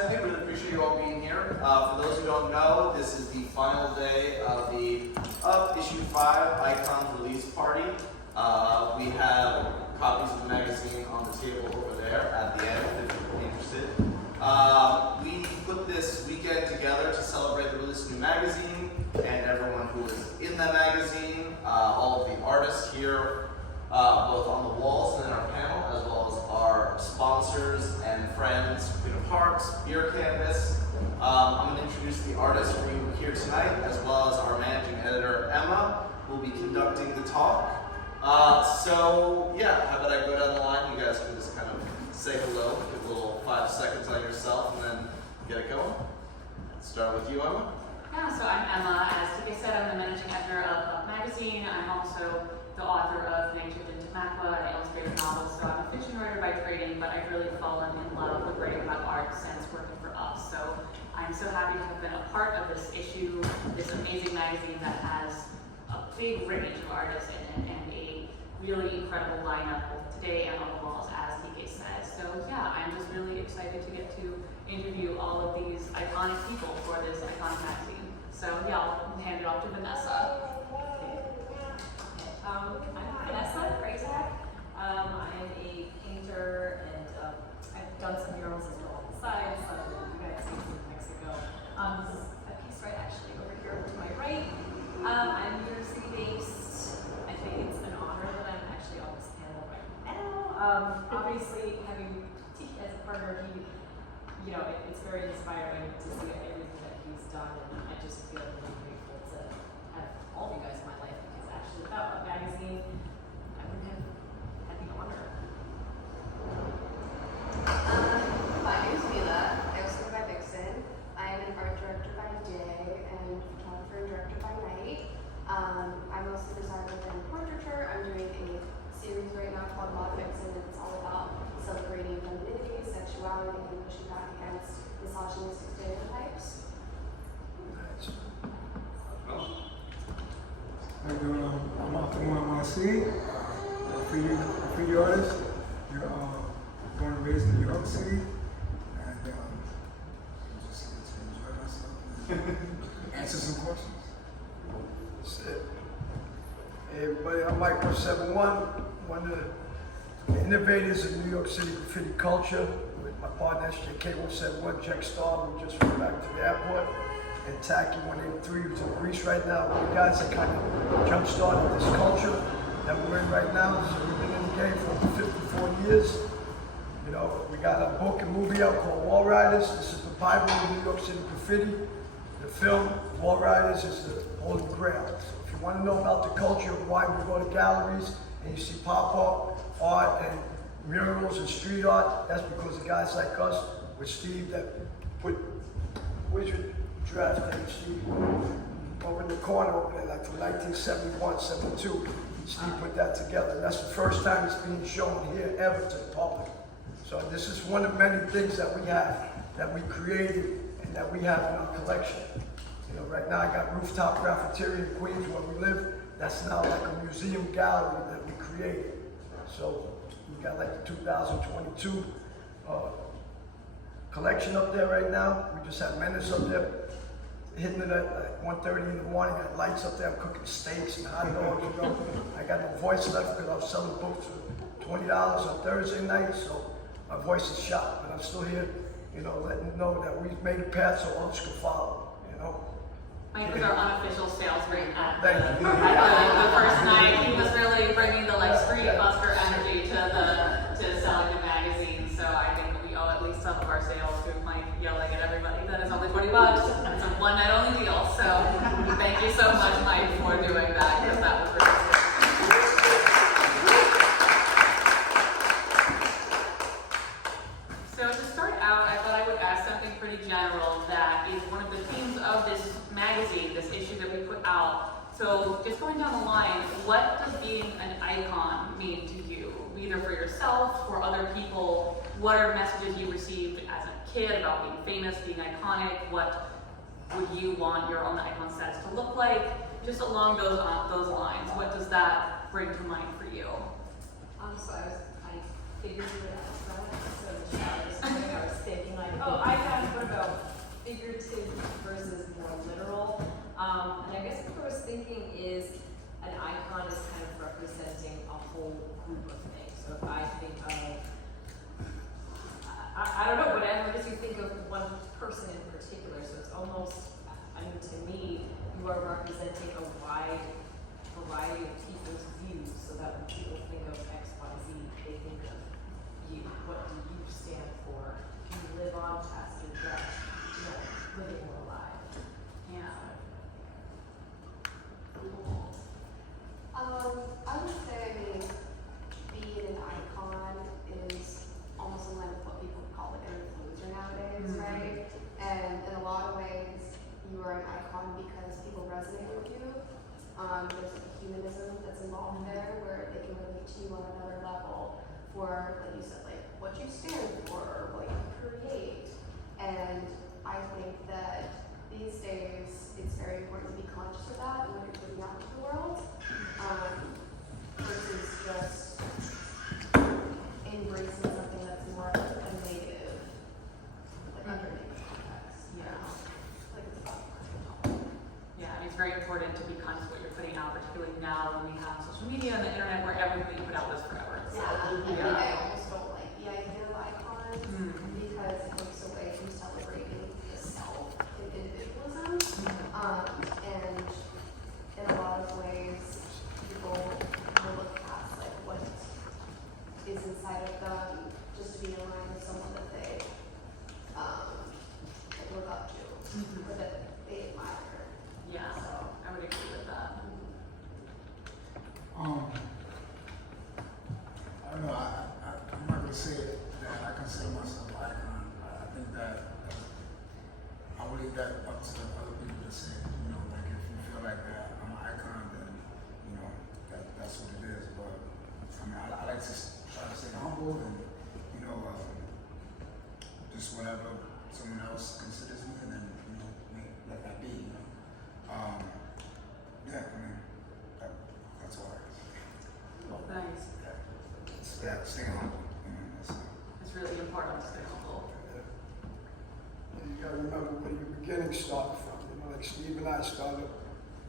outstanding. Really appreciate you all being here. For those who don't know, this is the final day of the issue 5 Icons release party. We have copies of the magazine on the table over there at the end if you're interested. We put this weekend together to celebrate the release of the new magazine and everyone who is in that magazine, all of the artists here, both on the walls and in our panel, as well as our sponsors and friends, Freedom Parks, Beer Canvas. I'm going to introduce the artists for you here tonight, as well as our managing editor, Emma, who will be conducting the talk. So yeah, how about I go down the line? You guys can just kind of say hello, give a little 5 seconds on yourself, and then get it going. Let's start with you, Emma. Yeah, so I'm Emma. As TK said, I'm the managing editor of magazine. I'm also the author of Nature into Macla, an illustrated novel. So I'm a fiction writer by training, but I've really fallen in love with writing about art since working for us. So I'm so happy to have been a part of this issue, this amazing magazine that has a big range of artists in it and a really incredible lineup both today and on the walls, as TK said. So yeah, I'm just really excited to get to interview all of these iconic people for this iconic magazine. So yeah, I'll hand it off to Vanessa. I'm Vanessa Freitag. I'm a painter and I've done some murals as well on the side, so you guys see some in Mexico. This is a piece right actually over here to my right. I'm New York City based. I think it's an honor that I'm actually on this panel right now. Obviously having Tiki as a partner, it's very inspiring to see everything that he's done, and I just feel really grateful to have all of you guys in my life, because actually without a magazine, I wouldn't have had the honor. My name is Mila. I also go by Vixen. I am an art director by day and photographer and director by night. I mostly reside within portraiture. I'm doing a series right now called Mod Vixen, and it's all about celebrating femininity, sexuality, and pushing back against misogynistic stereotypes. How you doing? I'm off to NYC. Free artist. You're born and raised in New York City, and just get to enjoy myself and answer some questions. That's it. Hey everybody, I'm Mike 171, one of the innovators of New York City graffiti culture, with my partner SJK171, Jack Starr, who just went back to the airport, and Tacky183, who's in Greece right now. We're the guys that kind of jump-started this culture that we're in right now. So we've been in the game for over 54 years. You know, we got a book and movie out called Wall Riders. This is the Bible of New York City graffiti. The film, Wall Riders, is the Holy Grail. So if you want to know about the culture of why we go to galleries and you see pop-up art and murals and street art, that's because of guys like us with Steve that put, where's your draft name, Steve? Over in the corner over there, like from 1971, 72. Steve put that together. And that's the first time it's being shown here ever to the public. So this is one of many things that we have, that we created and that we have in our collection. You know, right now I got Rooftop Graffiteria in Queens where we live. That's now like a museum gallery that we created. So we got like the 2022 collection up there right now. We just have Menace up there hitting it at like 1:30 in the morning. Got lights up there. I'm cooking steaks and hot dogs. You know, I got no voice left because I was selling books for $20 on Thursday night. So my voice is shot, but I'm still here. You know, letting you know that we've made a path so others can follow. You know. Mike was our unofficial sales rep at Thank you. the first night. He was really bringing the street buster energy to selling the magazine. So I think we owe at least some of our sales to Mike yelling at everybody that it's only $20. It's a one night only deal. So thank you so much, Mike, for doing that, because that was really good. So to start out, I thought I would ask something pretty general that is one of the themes of this magazine, this issue that we put out. So just going down the line, what does being an icon mean to you? Either for yourself, for other people, what are messages you received as a kid about being famous, being iconic? What would you want your own icon status to look like? Just along those lines, what does that bring to mind for you? So I figured you would ask that. So I was thinking like, oh, icons, are representing a wide variety of people's views, so that when people think of X, Y, Z, they think of you. What do you stand for? Can you live on past your death? You know, living more alive. Yeah. I would say, being an icon is almost in line with what people call like an influencer nowadays, right? And in a lot of ways, you are an icon because people resonate with you. There's like a humanism that's involved there where they can relate to you on another level for, like you said, like what you stand for or what you create. And I think that these days it's very important to be conscious of that and what you're putting out into the world. Versus just embracing something that's more like a native, like underneath the context. Yeah. Like it's about Yeah, and it's very important to be conscious of what you're putting out, particularly now when we have social media and the internet where everything you put out lives forever. So, I think I almost don't like the idea of icons because it takes away from celebrating the self and individualism. And in a lot of ways, people will look past like what is inside of them just to be in line with someone that they look up to or that they admire. Yeah, So I would agree with that. I don't know, I'm not gonna say that I consider myself an icon. I think that I will leave that up to the other people to say. You know, like if you feel like that I'm an icon, then you know that's what it is. But I mean, I like to try to stay humble and you know just whatever someone else considers me, and then you know let that be. You know, yeah. I mean, that's all. Nice. Yeah, staying humble. You know, It's really important to stay humble. And you gotta remember where your beginning started from. You know, like Steve and I started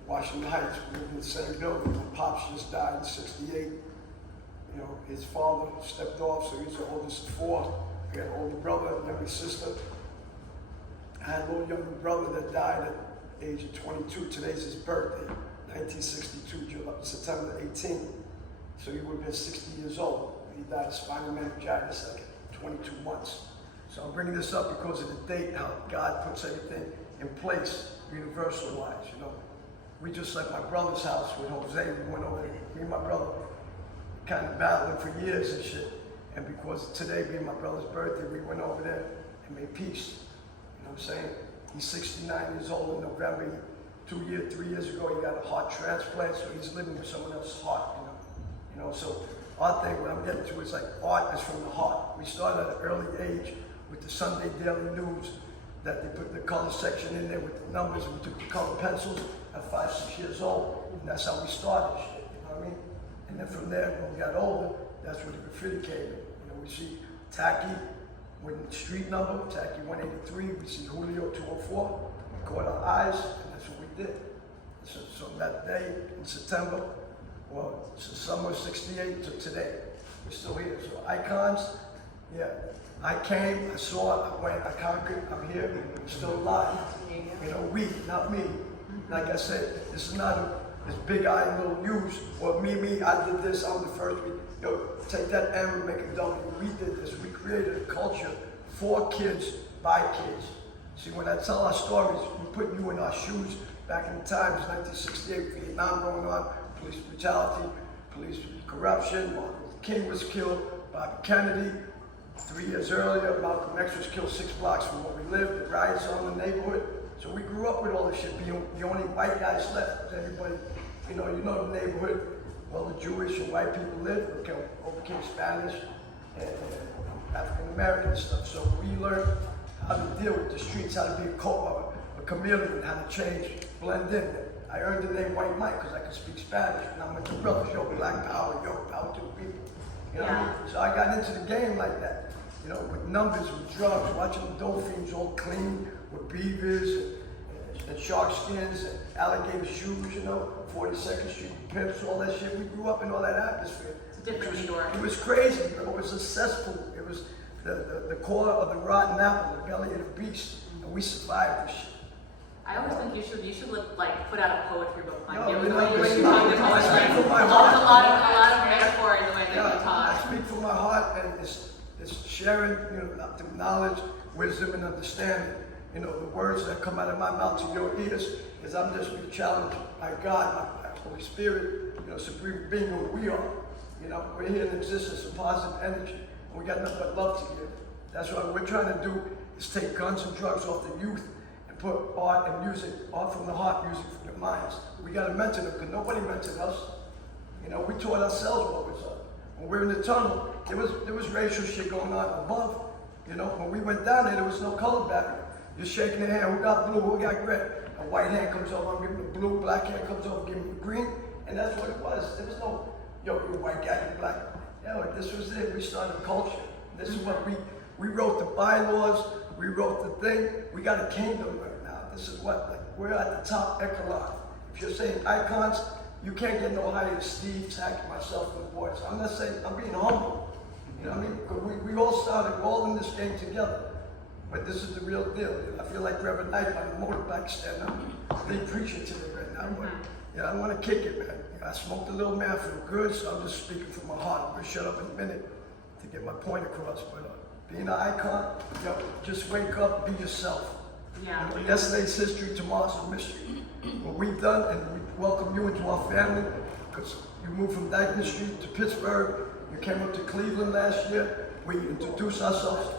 Washington Heights. We lived in the same building. My pops just died in '68. You know, his father stepped off, so he's the oldest of four. I got an older brother, a younger sister. I had a little younger brother that died at the age of 22. Today's his birthday, 1962, September 18th. So he would have been 60 years old. He died of spinal meningitis like at 22 months. So I'm bringing this up because of the date, how God puts everything in place, universal-wise, you know. We just left my brother's house with Jose. We went over there, me and my brother, kind of battling for years and shit. And because today being my brother's birthday, we went over there and made peace. You know what I'm saying? He's 69 years old in November. 3 years ago, he got a heart transplant, so he's living with someone else's heart, you know. You know, so our thing, what I'm getting to is like art is from the heart. We started at an early age with the Sunday Daily News that they put the color section in there with the numbers, and we took the color pencils at 5, 6 years old, and that's how we started shit, you know what I mean? And then from there, when we got older, that's where the graffiti came in. You know, we see Tacky with the street number, Tacky 183, we see Julio 204, we caught our eyes, and that's what we did. So that day in September, well, since summer '68 to today, we're still here. So icons, yeah. I came, I saw it, I went, I conquered, I'm here, I'm still alive. You know, we, not me. Like I said, this is not this big eye little news, or me, I did this, I'm the first. Yo, take that M and make a W. We did this, we created a culture for kids, by kids. See, when I tell our stories, we put you in our shoes back in the times, 1968, Vietnam going on, police brutality, police corruption, Martin Luther King was killed, Bobby Kennedy. 3 years earlier, Malcolm X was killed 6 blocks from where we lived, the riots on the neighborhood. So we grew up with all this shit, being the only white guys left. Everybody, you know the neighborhood, well, the Jewish and white people lived, overcame Spanish and African American stuff. So we learned how to deal with the streets, how to be a chameleon, how to change, blend in. I earned the name White Mike because I could speak Spanish. And I'm with the brothers, yo, black power, yo, power to the people. You know what I mean? So I got into the game like that. You know, with numbers, with drugs, watching the dolphins all clean, with beavers and shark skins and alligator shoes, you know, 42nd Street, pimps, all that shit. We grew up in all that atmosphere. It's a different New York. It was crazy, bro. It was a cesspool. It was the core of the rotten apple, the belly of the beast. And we survived this shit. I always think you should like put out a poetry book. Like, No, the you way know, you talk to I speak like, from my a heart. lot of metaphor in the way that you Yeah, I talk. speak from my heart, and it's sharing, the knowledge, wisdom, and understanding. The words that come out of my mouth to your ears is I'm just being challenged by God, by Holy Spirit, supreme being who we are. We're here in existence of positive energy, and we got nothing but love to give. That's what we're trying to do, is take guns and drugs off the youth and put art and music, art from the heart, music from the minds. We got to mentor them, because nobody mentored us. We taught ourselves what was up. When we were in the tunnel, there was racial shit going on above. When we went down there was no color barrier. You're shaking the hand, who got blue, who got red? A white hand comes over, I'm giving the blue, black hand comes over, giving the green, and that's what it was. There was no, you're a white guy, you're black. This was it. We started a culture. This is what we wrote the bylaws, we wrote the thing. We got a kingdom right now. This is what, we're at the top echelon. If you're saying icons, you can't get no higher than Steve, Tack, myself, and the boys. I'm not saying, I'm being humble. You know what I mean? Because we all started, we're all in this game together. But this is the real deal. I feel like Reverend Knight on the motorbike stand up. They preaching to me right now. But, I want to kick it, man. I smoked a little, man, feel good, so I'm just speaking from my heart. I'm going to shut up in a minute to get my point across. But being an icon, just wake up, be yourself. Yeah. Yesterday's history, tomorrow's a mystery. What we've done, and we welcome you into our family, because you moved from Dyckman Street to Pittsburgh. You came up to Cleveland last year. We introduced ourselves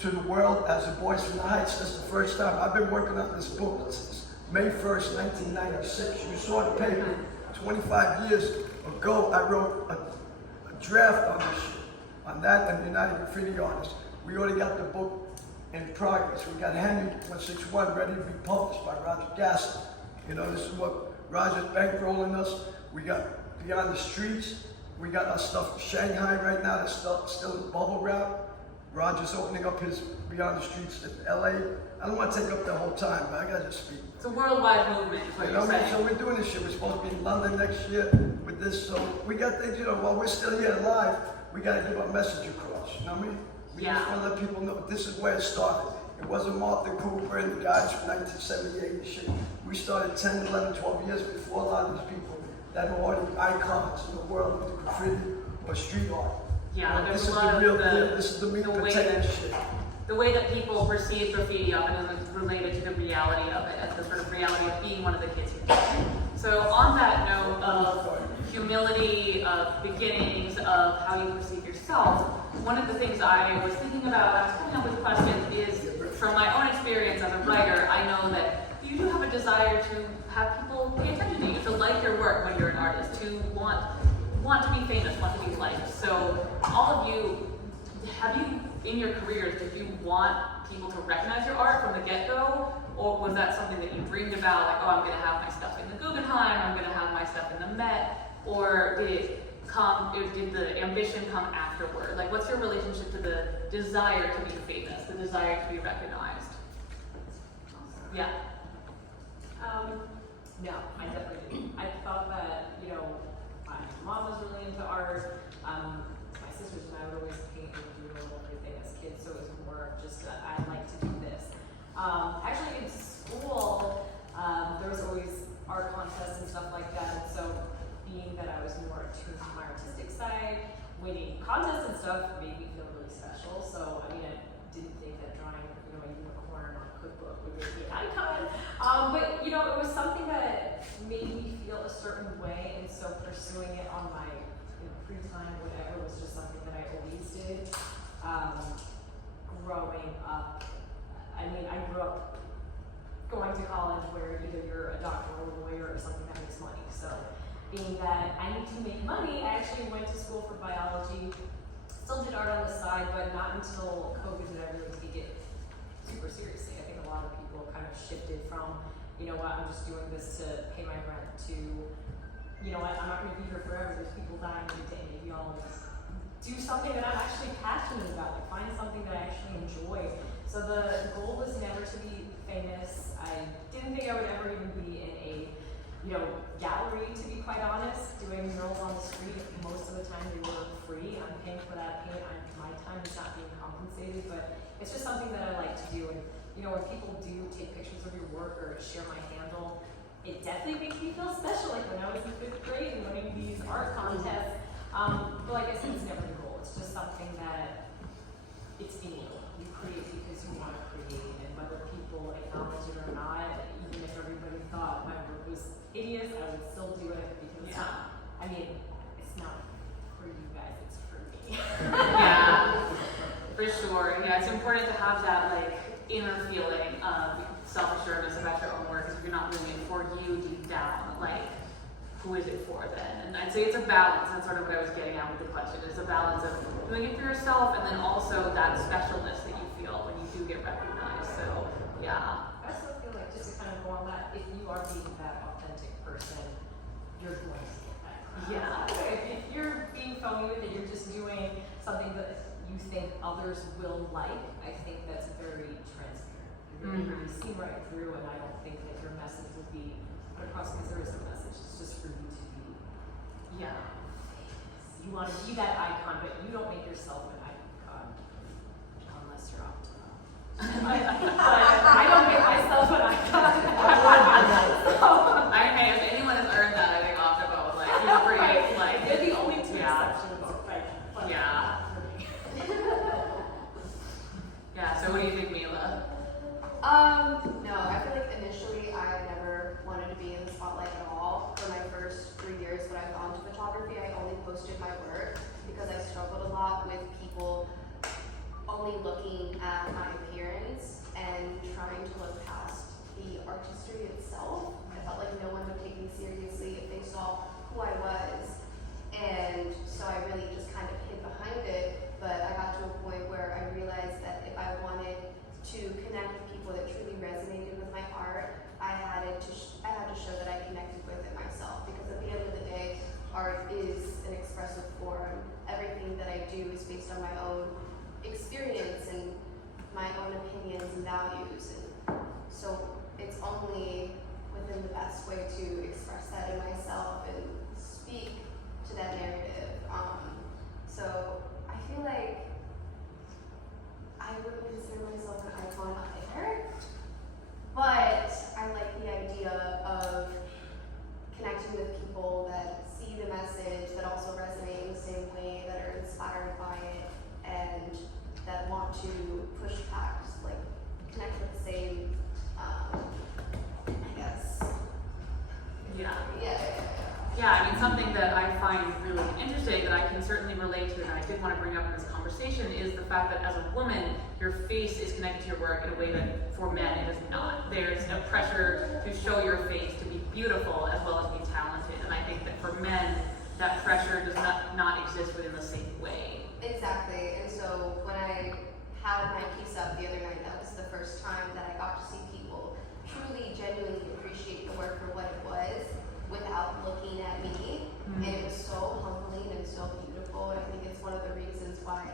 to the world as the Boys from the Heights. That's the first time. I've been working on this book since May 1st, 1996. You saw the paper. 25 years ago, I wrote a draft on this shit, on that and United Graffiti Artists. We already got the book in progress. We got Henry 161 ready to be published by Roger Gasson. This is what Roger's bankrolling us. We got Beyond the Streets. We got our stuff in Shanghai right now that's still in bubble wrap. Roger's opening up his Beyond the Streets in LA. I don't want to take up the whole time, but I gotta just speak. It's a worldwide movement, is what you're saying. So we're doing this shit. We're supposed to be in London next year with this. So we got things, while we're still here alive, we gotta give our message across. You know what I mean? We just want to let people know this is where it started. It wasn't Martin Cooper and the guys from 1978 and shit. We started 10, 11, 12 years before a lot of these people that were already icons in the world of the graffiti or street art. Yeah, This there's is a lot the real of deal. This is the meat and potatoes shit. the way that people perceive graffiti often is related to the reality of it, as the sort of reality of being one of the kids who did it. So on that note of humility, of beginnings, of how you perceive yourself, one of the things I was thinking about, I was coming up with questions, is from my own experience as a writer, I know that you do have a desire to have people pay attention to you, to like your work when you're an artist, to want to be famous, want to be liked. So all of you, have you, in your careers, did you want people to recognize your art from the get-go? Or was that something that you dreamed about, like, oh, I'm gonna have my stuff in the Guggenheim, I'm gonna have my stuff in the Met? Or did the ambition come afterward? Like, what's your relationship to the desire to be famous, the desire to be recognized? Yeah. No, I definitely didn't. I thought that, my mom was really into art. My sisters and I would always paint and doodle and everything as kids, so it was more of just that I like to do this. Actually, in school, there was always art contests and stuff like that, and so being that I was more attuned to my artistic side, winning contests and stuff made me feel really special. So, I didn't think that drawing, a unicorn on a cookbook would make me an icon. But, it was something that made me feel a certain way, and so pursuing it on my free time, whatever, was just something that I always did. Growing up, I grew up going to college where either you're a doctor or a lawyer or something that makes money. So being that I need to make money, I actually went to school for biology, still did art on the side, but not until COVID did I really take it super seriously. I think a lot of people kind of shifted from, I'm just doing this to pay my rent, to, I'm not going to be here forever, there's people dying every day, maybe I'll do something that I'm actually passionate about, like find something that I actually enjoy. So the goal was never to be famous. I didn't think I would ever even be in a, gallery, to be quite honest, doing murals on the street. Most of the time they were free. I'm paying for that paint. My time is not being compensated, but it's just something that I like to do. And, when when people do take pictures of your work or share my handle, it definitely makes me feel special. Like when I was in 5th grade and winning these art contests. But like I said, it's never the goal. It's just something that it's in you. You create because you want to create, and whether people acknowledge it or not, even if everybody thought my work was hideous, I would still do it because I mean, it's not for you guys, it's for me. Yeah, for sure. Yeah, it's important to have that like inner feeling of self-assuredness about your own work, because if you're not doing it for you deep down, like who is it for then? And I'd say it's a balance. That's sort of what I was getting at with the question. It's a balance of doing it for yourself and then also that specialness that you feel when you do get recognized. So yeah. I also feel like, just to kind of go on that, if you are being that authentic person, you're going to get that. Yeah. If you're being phony with it, you're just doing something that you think others will like, I think that's very transparent. You're going to be seen right through, and I don't think that your message will be put across because there is no message. It's just for you to be. Yeah. You want to be that icon, but you don't make yourself an icon unless you're up to that. But I don't make myself an icon. I mean, if anyone has earned that, I think Optimal, like, he's pretty, like, They're the only two Yeah. exceptions. But Yeah. Yeah, so what do you think, Mila? No, I feel like initially I never wanted to be in the spotlight at all. For my first 3 years when I got into photography, I only posted my work because I struggled a lot with people only looking at my appearance and trying to look past the artistry itself. I felt like no one would take me seriously if they saw who I was. And so I really just kind of hid behind it, but I got to a point where I realized that if I wanted to connect with people that truly resonated with my art, I had to show that I connected with it myself, because at the end of the day, art is an expressive form. Everything that I do is based on my own experience and my own opinions and values, and so it's only within the best way to express that in myself and speak to that narrative. So I feel like I wouldn't consider myself an icon either, but I like the idea of connecting with people that see the message, that also resonate in the same way, that are inspired by it, and that want to push past, like, connect with the same, I guess. Yeah. Yeah, I mean, something that I find really interesting that I can certainly relate to and I did want to bring up in this conversation is the fact that as a woman, your face is connected to your work in a way that for men it is not. There's a pressure to show your face, to be beautiful as well as be talented. And I think that for men, that pressure does not exist within the same way. Exactly, and so when I had my piece up the other night, that was the first time that I got to see people truly, genuinely appreciate the work for what it was without looking at me. And it was so humbling and so beautiful, and I think it's one of the reasons why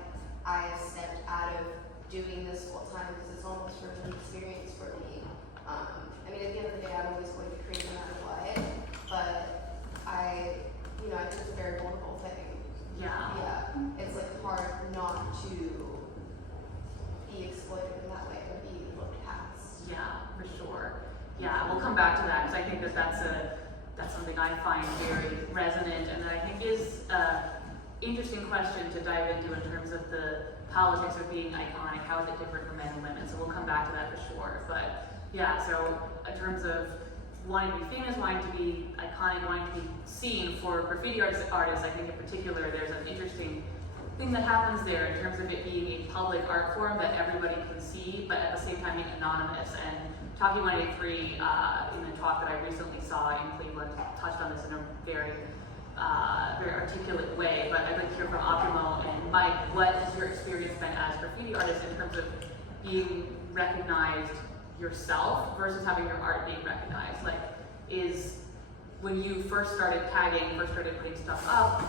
I stepped out of doing this full time, because it's almost sort of an experience for me. I mean, at the end of the day, I'm always going to create no matter what, but I think it's a very vulnerable thing. Yeah. It's like hard not to be exploited in that way or be looked past. Yeah, for sure. Yeah, we'll come back to that because I think that that's something I find very resonant and that I think is an interesting question to dive into in terms of the politics of being iconic. How is it different for men and women? So we'll come back to that for sure. But yeah, so in terms of wanting to be famous, wanting to be iconic, wanting to be seen for graffiti artists, I think in particular, there's an interesting thing that happens there in terms of it being a public art form that everybody can see, but at the same time being anonymous. And Talking 183, in the talk that I recently saw in Cleveland, touched on this in a very articulate way, but I'd like to hear from Optimo and Mike, what has your experience been as graffiti artists in terms of being recognized yourself versus having your art being recognized? Like, when you first started tagging, first started putting stuff up,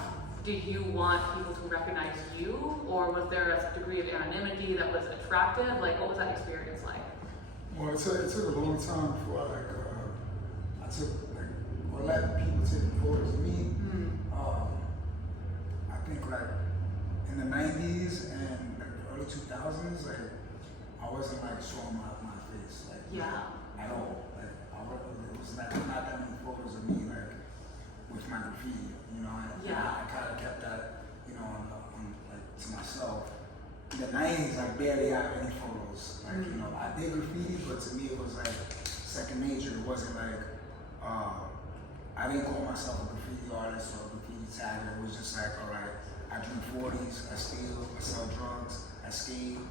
did you want people to recognize you, or was there a degree of anonymity that was attractive? Like, what was that experience like? Well, it took a long time before I let people take photos of me. I think like in the 90s and like the early 2000s, like I wasn't like showing my face. Yeah. at all. Like, it was like not that many photos of me, like, with my graffiti, you know, and Yeah. I kind of kept that, you know, on like, to myself. In the 90s, I barely have any photos. Like, you know, I did graffiti, but to me it was like second nature. It wasn't like, I didn't call myself a graffiti artist or a graffiti tagger. It was just like, all right, I drink 40s, I steal, I sell drugs, I skate,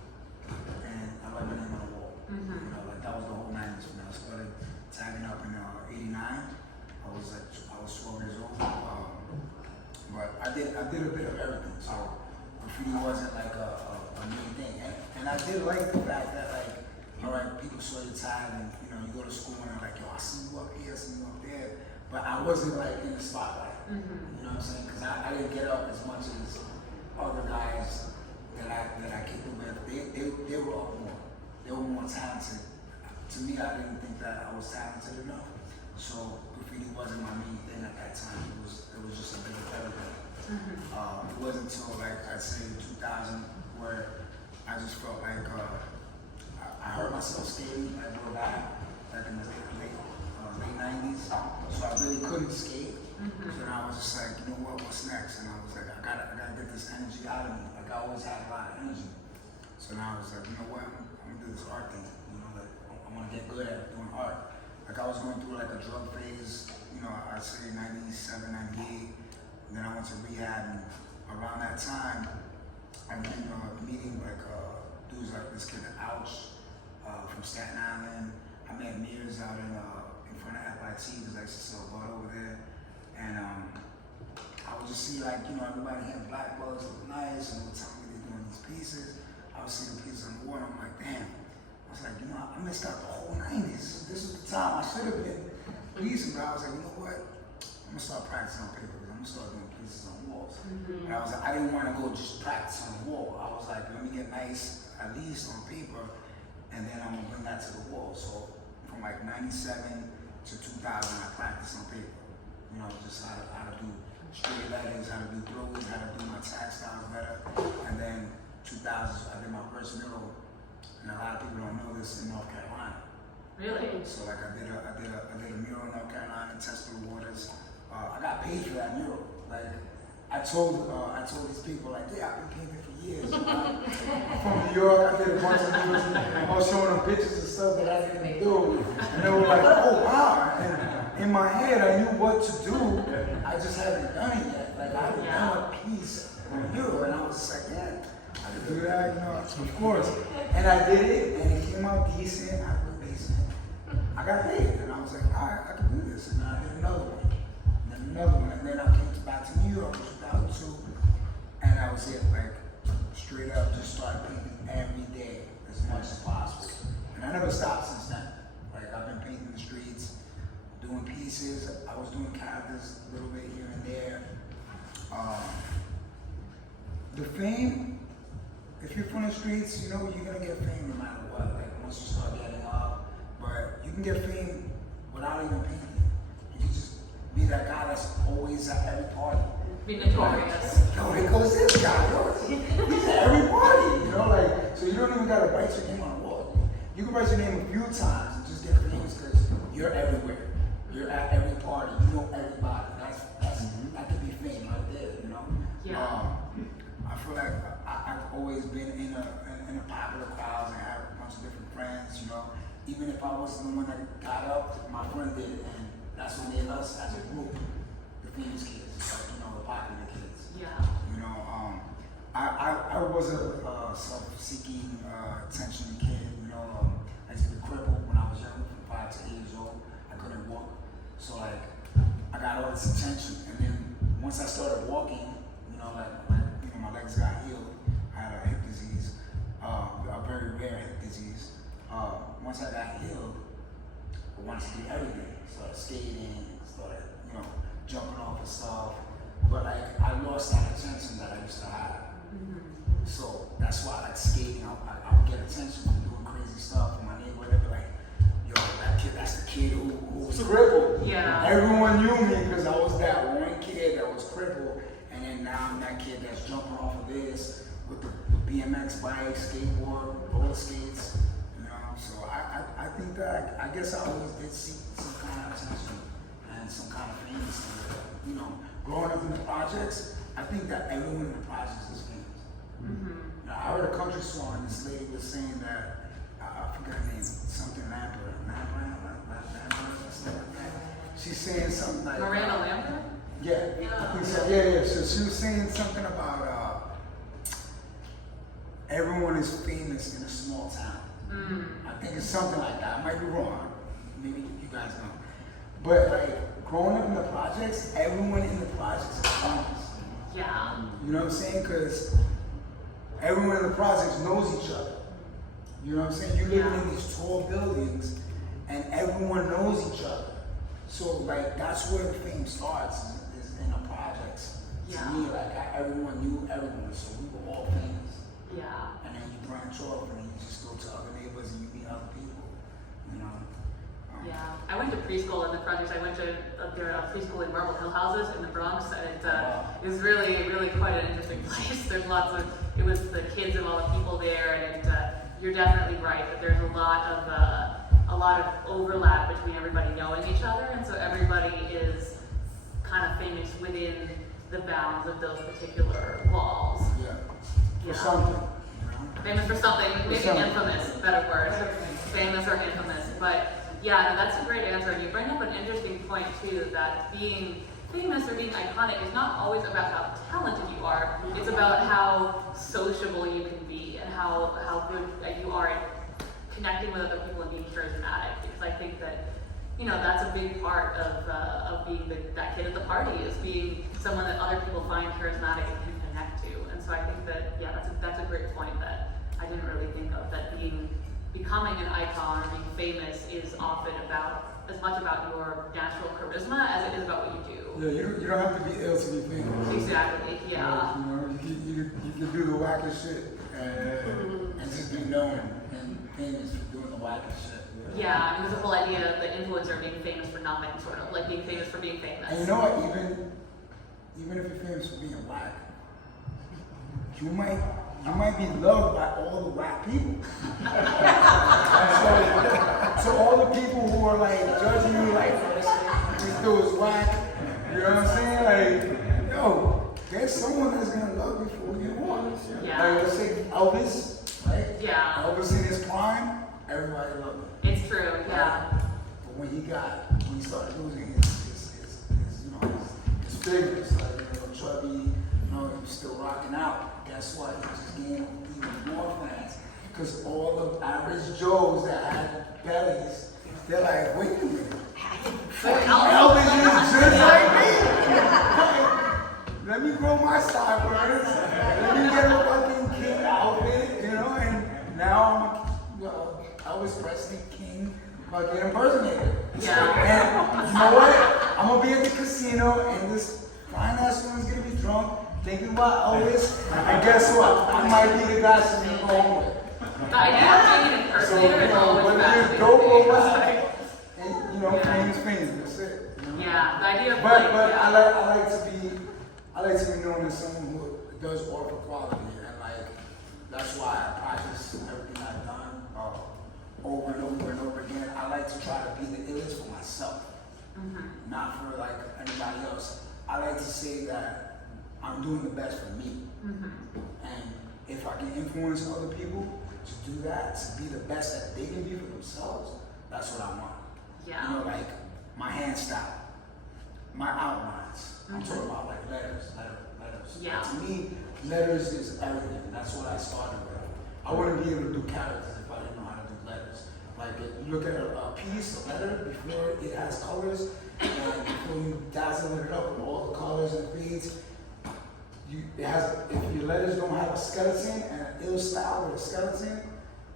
and I write my name on the wall. You know, like that was the whole 90s for me. I started tagging up in '89. I was 12 years old. But I did a bit of everything. So graffiti wasn't like a main thing. And I did like the fact that, like, all right, people saw your tag and, you know, you go to school and they're like, yo, I see you up here, I see you up there. But I wasn't like in the spotlight. You know what I'm saying? Because I didn't get up as much as other guys that I kicked it with. They were up more. They were more talented. To me, I didn't think that I was talented enough. So graffiti wasn't my main thing at that time. It was just a bit of everything. It wasn't until, like, I'd say 2000 where I just felt like I heard myself skating like real bad, like in the late 90s. So I really couldn't skate. So then I was just like, you know what, what's next? And I was like, I gotta get this energy out of me. Like, I always had a lot of energy. So now I was like, you know what, I'm gonna do this art thing. You know, like, I wanna get good at doing art. Like, I was going through like a drug phase, you know, I'd say 97, 98. Then I went to rehab, and around that time, I remember meeting like dudes like this kid, Ouch, from Staten Island. I met Mears out in front of FIT because I used to sell bud over there. And I would just see, like, you know, everybody had black bugs look nice and would tell me they're doing these pieces. I was seeing the pieces on the wall, and I'm like, damn. I was like, you know, I missed out the whole 90s. This was the time I should have been piecing, but I was like, you know what? I'm gonna start practicing on paper because I'm gonna start doing pieces on walls. And I was like, I didn't want to go just practice on the wall. I was like, let me get nice, at least on paper, and then I'm gonna bring that to the wall. So from like 97 to 2000, I practiced on paper. You know, just how to do straight letters, how to do throws, how to do my tag styles better. And then 2000, I did my first mural, and a lot of people don't know this, in North Carolina. Really? So like I did a mural in North Carolina in Tesla Waters. I got paid for that mural. Like I told these people, like, yeah, I've been painting for years. I'm from New York. I did a bunch of murals. I was showing them pictures and stuff that I didn't do, and they were like, oh wow. And in my head, I knew what to do. I just hadn't done it yet. Like I hadn't done a piece of a mural, and I was just like, yeah, I could do that, you know, of course. And I did it, and it came out decent. I looked decent. I got paid, and I was like, all right, I can do this. And then I did another one, and then another one, and then I came back to New York in 2002, and that was it. Like straight up, just started painting every day as much as possible, and I never stopped since then. Like I've been painting the streets, doing pieces. I was doing characters a little bit here and there. The fame, if you're from the streets, you know you're gonna get fame no matter what. Like once you start getting up, but you can get fame without even painting. You can just be that guy that's always at every party. Be notorious. Yo, here goes this guy. Yo, he's at every party. You know, like so you don't even gotta write your name on the wall. You can write your name a few times and just get famous because you're everywhere. You're at every party. You know everybody. That could be fame right there. You know. Yeah. I feel like I've always been in a popular crowd and had a bunch of different friends, you know. Even if I wasn't the one that got up, my friend did, and that's what made us as a group, the famous kids, like, you know, the popular kids. Yeah. You know, I was a self-seeking, attention kid, you know. I used to be crippled when I was young, from 5 to 8 years old. I couldn't walk, so like I got all this attention, and then once I started walking, you know, like my legs got healed. I had a hip disease, a very rare hip disease. Once I got healed, I wanted to do everything. Started skating, started, you know, jumping off of stuff. But like I lost that attention that I used to have. So that's why like skating, I would get attention from doing crazy stuff in my neighborhood. They'd be like, yo, that kid, that's the kid who was crippled. Yeah. Everyone knew me because I was that one kid that was crippled. And then now I'm that kid that's jumping off of this with the BMX bike, skateboard, roller skates, you know. So I think that I guess I always did seek some kind of attention and some kind of famous. You know, growing up in the projects, I think that everyone in the projects is famous. Mm-hmm. Now, I heard a country song, and this lady was saying that, I forgot her name, something Lambert, something like that. She's saying something like Miranda Lambert? yeah, I think so. Yeah. So she was saying something about everyone is famous in a small town. I think it's something like that. I might be wrong. Maybe you guys know. But like growing up in the projects, everyone in the projects is famous. Yeah. You know what I'm saying? Because everyone in the projects knows each other. You know what I'm saying? You're living in these tall buildings, and everyone knows each other. So like that's where the fame starts is in the projects. Yeah. To me, like everyone knew everyone, so we were all famous. Yeah. And then you branch off, and then you just go to other neighbors and you meet other people. You know. Yeah, I went to preschool in the projects. I went to their preschool in Marble Hill Houses in the Bronx, and it was really, really quite an interesting place. There's lots of, it was the kids and all the people there, and you're definitely right that there's a lot of overlap between everybody knowing each other, and so everybody is kind of famous within the bounds of those particular walls. Yeah. Yeah. For something. You know? Famous for something, maybe something. infamous, better word. Famous or infamous, but yeah, no, that's a great answer. And you bring up an interesting point too, that being famous or being iconic is not always about how talented you are. It's about how sociable you can be and how good you are at connecting with other people and being charismatic. Because I think that, you know, that's a big part of being that kid at the party, is being someone that other people find charismatic and can connect to. And so I think that, yeah, that's a great point that I didn't really think of, that becoming an icon or being famous is often as much about your natural charisma as it is about what you do. Yeah, you don't have to be ill to be famous. Exactly, yeah. You know, you can do the wackest shit and just be known and famous for doing the wackest shit. Yeah, and there's the whole idea of the influencer being famous for nothing, sort of, like being famous for being famous. And you know what, even if you're famous for being whack, you might be loved by all the whack people. so all the people who are like judging you like, this dude is whack, you know what I'm saying? Like, yo, there's someone that's gonna love you for who you are. Yeah. Like let's say Elvis, right? Yeah. Elvis in his prime, everybody loved him. It's true, yeah. But when he started losing his figures, like chubby, he was still rocking out. Guess what? He just gained even more fans. Because all the average Joes that had bellies, they're like, wait a minute. Elvis is just like me. Let me grow my sideburns. Let me get a fucking king outfit, you know, and now I'm Elvis Presley King fucking impersonator. Yeah. And you know what? I'm gonna be at the casino and this fine ass woman's gonna be drunk, thinking about Elvis, and guess what? I might be the guy she's gonna go home with. The idea of being an impersonator is always whether fascinating. it's dope or what, and fame is fame, that's it. You know? Yeah, the idea of But yeah. I like to be known as someone who does offer quality, and like that's why I practice everything I've done over and over and over again. I like to try to be the illest for myself, not for like anybody else. I like to say that I'm doing the best for me, and if I can influence other people to do that, to be the best that they can be for themselves, that's what I want. Yeah. You know, like my hand style, my outlines. I'm talking about like letters. Yeah. To me, letters is everything. That's what I started with. I wouldn't be able to do characters if I didn't know how to do letters. Like if you look at a piece, a letter, before it has colors, and before you dazzle it up with all the colors and fades, if your letters don't have a skeleton and an ill style with a skeleton,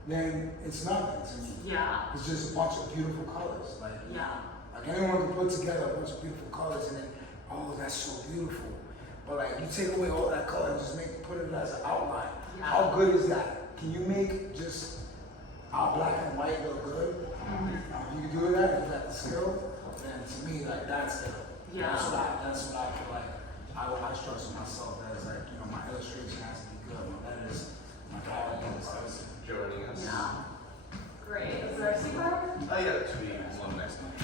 then it's nothing to me. Yeah. It's just a bunch of beautiful colors. Like anyone can put together a bunch of beautiful colors and then, oh, that's so beautiful. But like you take away all that color and just put it as an outline. Yeah. How good is that? Can you make just our black and white look good? If you can do that, if you got the skill, then to me, like that's it. Yeah. That's what I feel like. I trust myself as like, my illustration has to be good. My letters, my characters. Joining us. Yeah. Great. Is there a secret? Yeah, there should be one next month.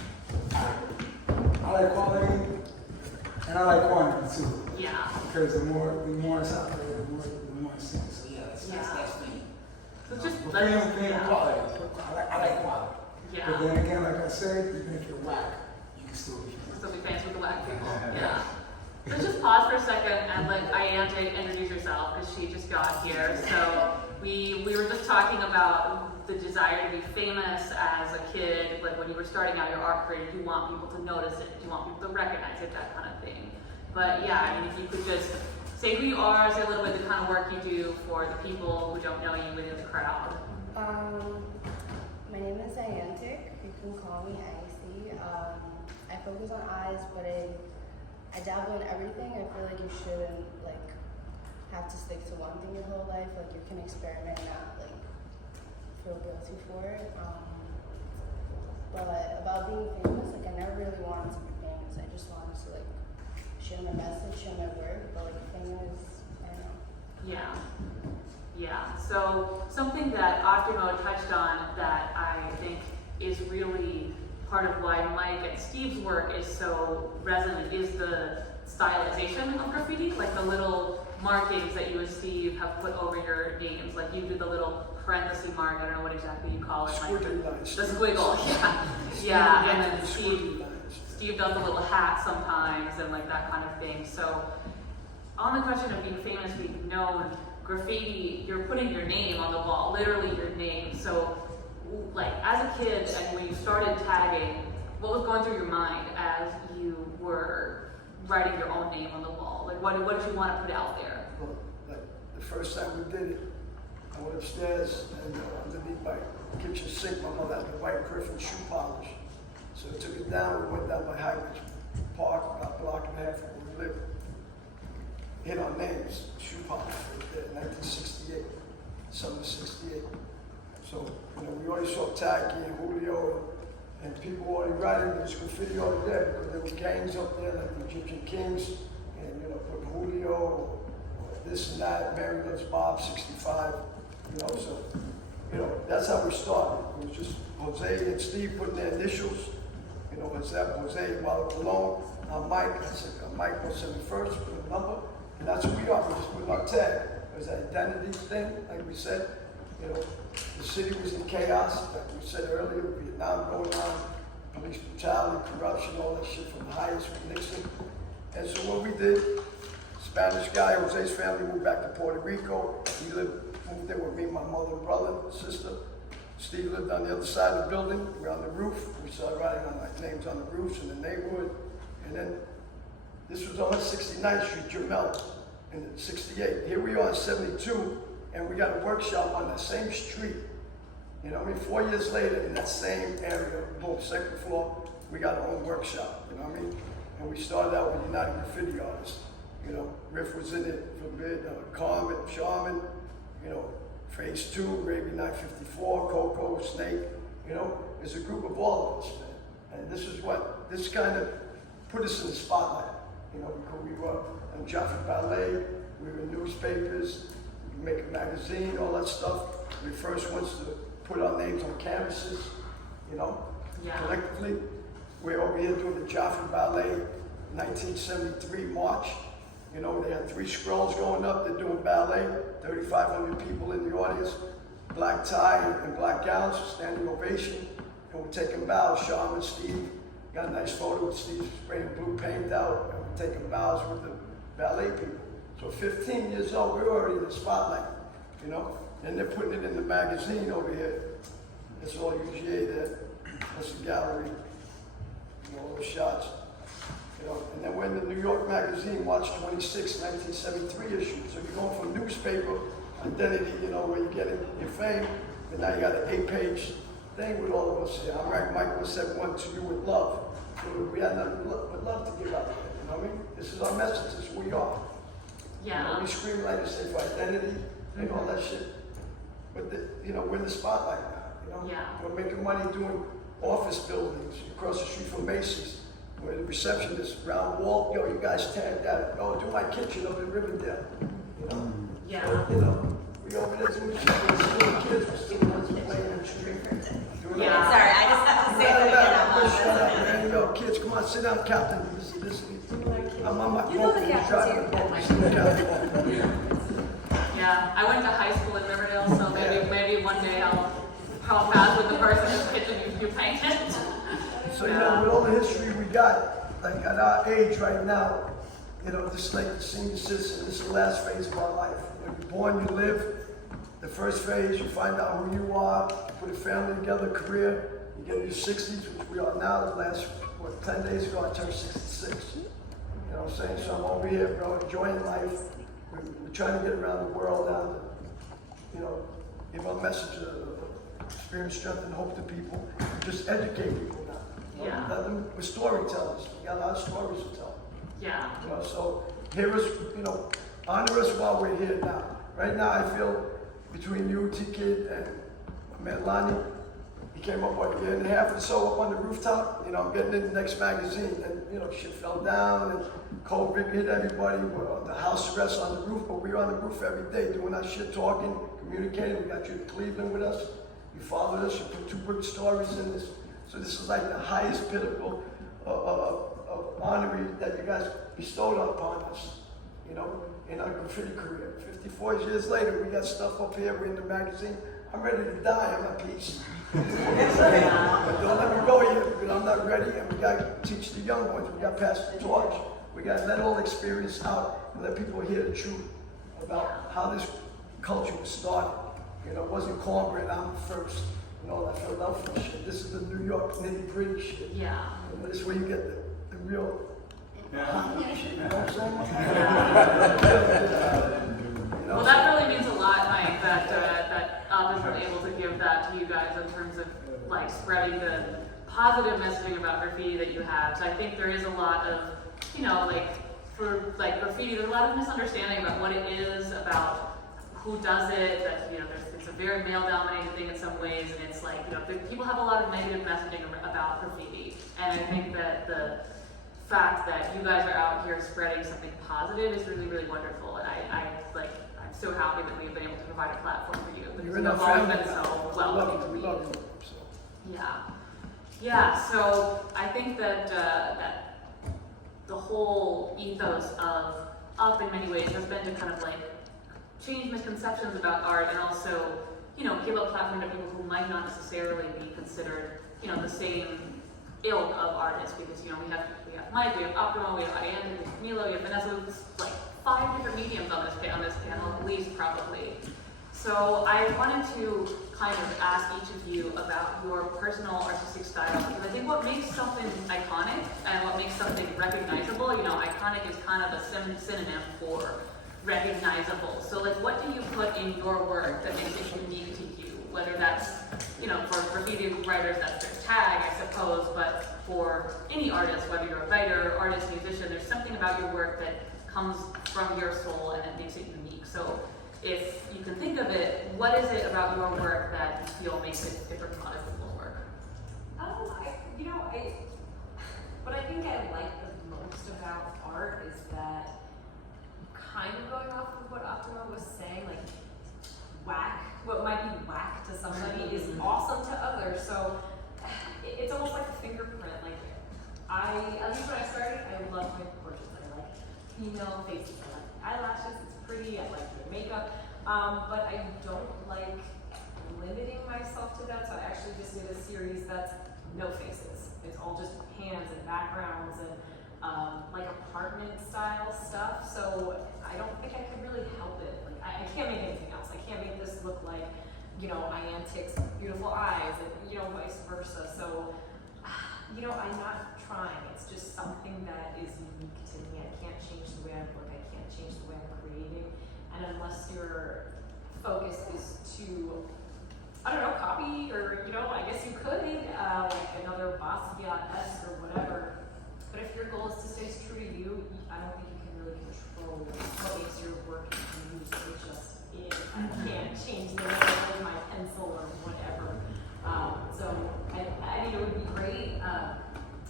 I like quality and I like quantity too. Yeah. Because the more it's out there, the more it's seen. So yeah, that's me. So just But let's, fame quality. I like quality. But yeah. then again, like I said, even if you're whack, you can still be. Still be fans with the whack people. Yeah. Let's just pause for a second and let Ayante introduce herself because she just got here. So we were just talking about the desire to be famous as a kid. Like when you were starting out your art career, you want people to notice it, you want people to recognize it, that kind of thing. But yeah, I mean, if you could just say who you are, say a little bit the kind of work you do for the people who don't know you within the crowd. My name is Ayante. You can call me IC. I focus on eyes, but I dabble in everything. I feel like you shouldn't have to stick to one thing your whole life. Like you can experiment and not feel guilty for it. But about being famous, I never really wanted to be famous. I just wanted to share my message, share my work. But famous, I don't know. Yeah. Yeah. So something that Optimo touched on that I think is really part of why Mike and Steve's work is so resonant is the stylization of graffiti, like the little markings that you and Steve have put over your names. Like you do the little parenthesis mark, I don't know what exactly you call it. Squiggly lines. The squiggle, yeah. Yeah, and then Steve does the little hat sometimes and that kind of thing. So on the question of being famous, being known, graffiti, you're putting your name on the wall, literally your name. So as a kid and when you started tagging, what was going through your mind as you were writing your own name on the wall? What did you want to put out there? Well, the first time we did it, I went upstairs and underneath my kitchen sink, my mother had the white Griffin shoe polish. So I took it down, we went down by Highway Park, about a block and a half from where we lived. Hit our names, shoe polish right there, 1968, summer 68. So, we already saw Tacky and Julio and people already writing, there was graffiti already there because there were gangs up there like the Egyptian Kings and, put Julio or this and that, Mary Loves Bob, 65, so, that's how we started. It was just Jose and Steve putting their initials, Jose Waller Cologne, I'm Mike, I said, Mike 171st, put a number, and that's who we are, we just put our tag. It was an identity thing, like we said. The city was in chaos, like we said earlier, Vietnam going on, police brutality, corruption, all that shit from the highest with Nixon. And so what we did, Spanish guy, Jose's family moved back to Puerto Rico. He moved there with me, my mother, brother, sister. Steve lived on the other side of the building. We're on the roof. We started writing on names on the roofs in the neighborhood. And then this was on 69th Street, Jamel, in 68. Here we are in 72. And we got a workshop on that same street. 4 years later in that same area, both second floor, we got our own workshop, And we started out with United Graffiti Artists. Riff was in it for a bit, Carmen, Charmin, Phase 2, Raby 954, Coco, Snake, it's a group of all of us, man. And this kind of put us in the spotlight, because we were on Joffrey Ballet, we were in newspapers, make a magazine, all that stuff. We first ones to put our names on canvases, collectively. We're over here doing the Joffrey Ballet, 1973 March. They had 3 scrolls going up, they're doing ballet, 3,500 people in the audience, black tie and black gowns, standing ovation, and we're taking bows. Sean and Steve got a nice photo with Steve spraying blue paint out, and we're taking bows with the ballet people. So 15 years old, we're already in the spotlight, and they're putting it in the magazine over here. That's all UGA there. That's the gallery, all those shots. And then we're in the New York Magazine, March 26, 1973 issue. So you're going from newspaper, identity, where you're getting your fame, but now you got an 8-page thing with all of us here. I'm writing Mike 171 to you with love. So we had nothing but love to give out there, This is our message, this is who we are. Yeah. We scream like to say for identity and all that shit. But we're in the spotlight now, Yeah. We're making money doing office buildings across the street from Macy's, where the receptionist, round wall, you guys tagged that. Oh, do my kitchen up in Rivendell, Yeah. So, we over there doing shit with school kids, we're still playing in the street. Yeah. Sorry, I just sit down, Captain. I'm on my You know the boat. He's captain's driving here. the boat. Sit down, Captain. Yeah, I went to high school in Riverdale, so maybe one day I'll cross paths with the person who's pitching you painted. So, you know, with all the history we got, like at our age right now, you know, just like the senior citizen, this is the last phase of our life. When you're born, you live. The first phase, you find out who you are, you put a family together, career. You get in your 60s, which we are now. The last, 10 days ago, I turned 66. You know what I'm saying? So I'm over here, bro, enjoying life. We're trying to get around the world now to, you know, give our message of experience, strength, and hope to people. Just educate people now. Yeah. Let them, we're storytellers. We got a lot of stories to tell. Yeah. You know, so hear us, you know, honor us while we're here now. Right now, I feel between you, T-Kid, and my man Lonnie, he came up, what, a year and a half or so up on the rooftop. You know, I'm getting in the next magazine, and, you know, shit fell down, and COVID hit everybody. We're on the house arrest on the roof, but we're on the roof every day doing our shit, talking, communicating. We got you in Cleveland with us. You followed us, you put 2 good stories in this. So this is like the highest pinnacle of honoring that you guys bestowed upon us, you know, in our graffiti career. 54 years later, we got stuff up here, we're in the magazine. I'm ready to die, I'm at peace. But don't let me go yet, because I'm not ready, and we got to teach the young ones, we got to pass the torch. We got to let all the experience out and let people hear the truth about how this culture was started. You know, it wasn't cornbread, I'm the first, and all that Philadelphia shit. This is the New York nitty-gritty shit. Yeah. You know, this is where you get the real hot shit, you know what I'm saying? You know, Well, that really means a lot, Mike, that Up has been able to give that to you guys in terms of like spreading the positive messaging about graffiti that you have. So I think there is a lot of, you know, like for like graffiti, there's a lot of misunderstanding about what it is, about who does it, that, you know, it's a very male-dominated thing in some ways, and it's like, you know, people have a lot of negative messaging about graffiti, and I think that the fact that you guys are out here spreading something positive is really, really wonderful, and I'm so happy that we've been able to provide a platform for you, because You're in you've our always family. been so We welcome to love read. you. So. Yeah, yeah. So I think that that the whole ethos of Up in many ways has been to kind of like change misconceptions about art, and also, you know, give a platform to people who might not necessarily be considered, you know, the same ilk of artists, because, you know, we have Mike, we have Optimo, we have Diane, we have Milo, we have Vanessa, we have like 5 different mediums on this panel, at least probably. So I wanted to kind of ask each of you about your personal artistic style, because I think what makes something iconic and what makes something recognizable, you know, iconic is kind of a synonym for recognizable. So like, what do you put in your work that makes it unique to you? Whether that's, you know, for graffiti writers, that's their tag, I suppose, but for any artist, whether you're a writer, artist, musician, there's something about your work that comes from your soul and it makes it unique. So if you can think of it, what is it about your work that you feel makes it different from other people's work? What I think I like the most about art is that, kind of going off of what Optima was saying, like what might be whack to somebody is awesome to others. So it's almost like a fingerprint. Like at least when I started, I love my proportions. I like female faces. I like eyelashes. It's pretty. I like the makeup. But I don't like limiting myself to that. So I actually just did a series that's no faces. It's all just hands and backgrounds and like apartment style stuff. So I don't think I could really help it. Like I can't make anything else. I can't make this look like, you know, Iantic's beautiful eyes and, you know, vice versa. So, you know, I'm not trying. It's just something that is unique to me. I can't change the way I work. I can't change the way I'm creating. And unless your focus is to, I don't know, copy, or, you know, I guess you could, like another Basquiat-esque or whatever. But if your goal is to stay true to you, I don't think you can really control what makes your work you. So it just is. I can't change the way I hold my pencil or whatever. So I think it would be great. I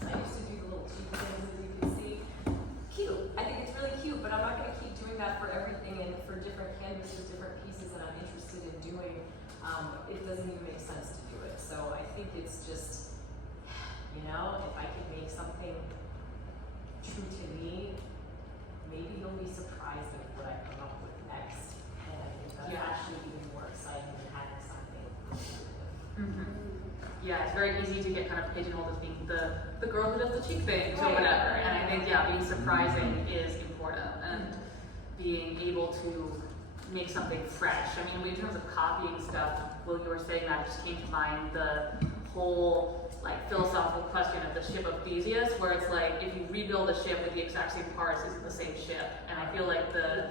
used to do the little cheap things, as you can see. Cute. I think it's really cute, but I'm not going to keep doing that for everything and for different canvases, different pieces that I'm interested in doing. It doesn't even make sense to do it. So I think it's just, you know, if I could make something true to me, maybe you'll be surprised at what I come up with next. And I think that's actually even more exciting than having something intuitive. Yeah, it's very easy to get kind of pigeonholed as being the girl who does the cheek things or whatever. And I think, yeah, being surprising is important, and being able to make something fresh. I mean, in terms of copying stuff, while you were saying that, it just came to mind the whole like philosophical question of the ship of Theseus, where it's like, if you rebuild a ship with the exact same parts, is it the same ship? And I feel like the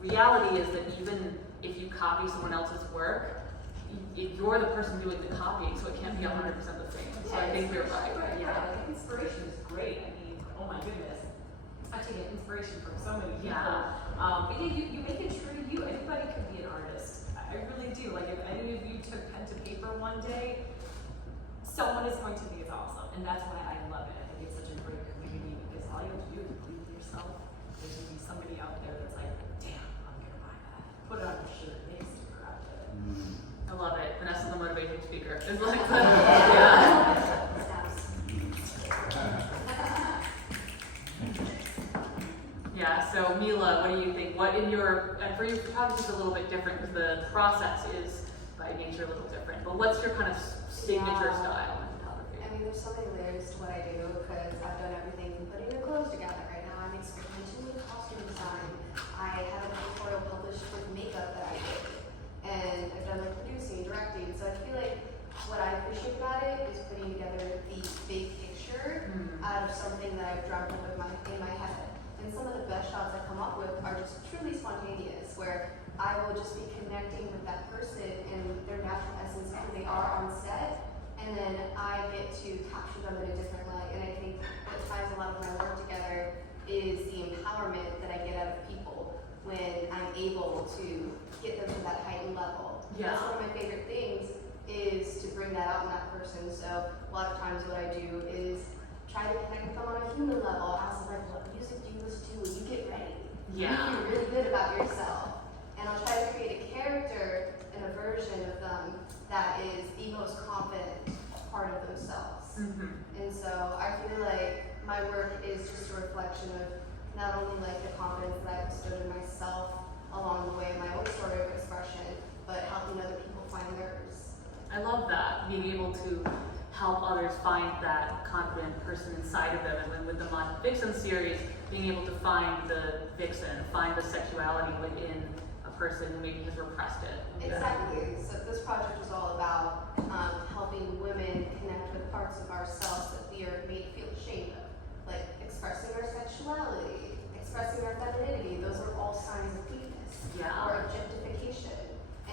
reality is that even if you copy someone else's work, you're the person doing the copying, so it can't be 100% the same. So I think you're right. Yeah, like inspiration is great. I mean, oh my goodness, I take inspiration from so many people. Yeah. But yeah, you make it true to you. Anybody can be an artist. I really do. Like if any of you took pen to paper one day, someone is going to think it's awesome, and that's why I love it. I think it's such a great community because all you have to do is believe in yourself. There's gonna be somebody out there that's like, damn, I'm gonna buy that. Put it on your shirt. Make a sticker out of it. I love it. Vanessa's the motivating speaker. It's like, yeah. Yeah, so Mila, what do you think? What in your, and for you, probably just a little bit different because the process is by nature a little different, but what's your kind of signature style in photography? I mean, there's so many layers to what I do because I've done everything from putting the clothes together. Right now, I'm experimenting with costume design. I have an editorial published with makeup that I did, and I've done like producing, directing. So I feel like what I appreciate about it is putting together the big picture out of something that I've dreamt up in my head. And some of the best shots I come up with are just truly spontaneous, where I will just be connecting with that person and their natural essence of who they are on set, and then I get to capture them in a different light. And I think what ties a lot of my work together is the empowerment that I get out of people when I'm able to get them to that heightened level. Yeah. That's one of my favorite things, is to bring that out in that person. So a lot of times what I do is try to connect with them on a human level. Ask them like, what music do you listen to when you get ready? Yeah. You feel really good about yourself. And I'll try to create a character and a version of them that is the most confident part of themselves. And so I feel like my work is just a reflection of not only like the confidence that I've bestowed in myself along the way of my own story of expression, but helping other people find theirs. I love that, being able to help others find that confident person inside of them. And then with the Mod Vixen series, being able to find the vixen, find the sexuality within a person who maybe has repressed it. Exactly. So this project was all about helping women connect with parts of ourselves that we are made feel ashamed of, like expressing our sexuality, expressing our femininity. Those are all signs of weakness or objectification.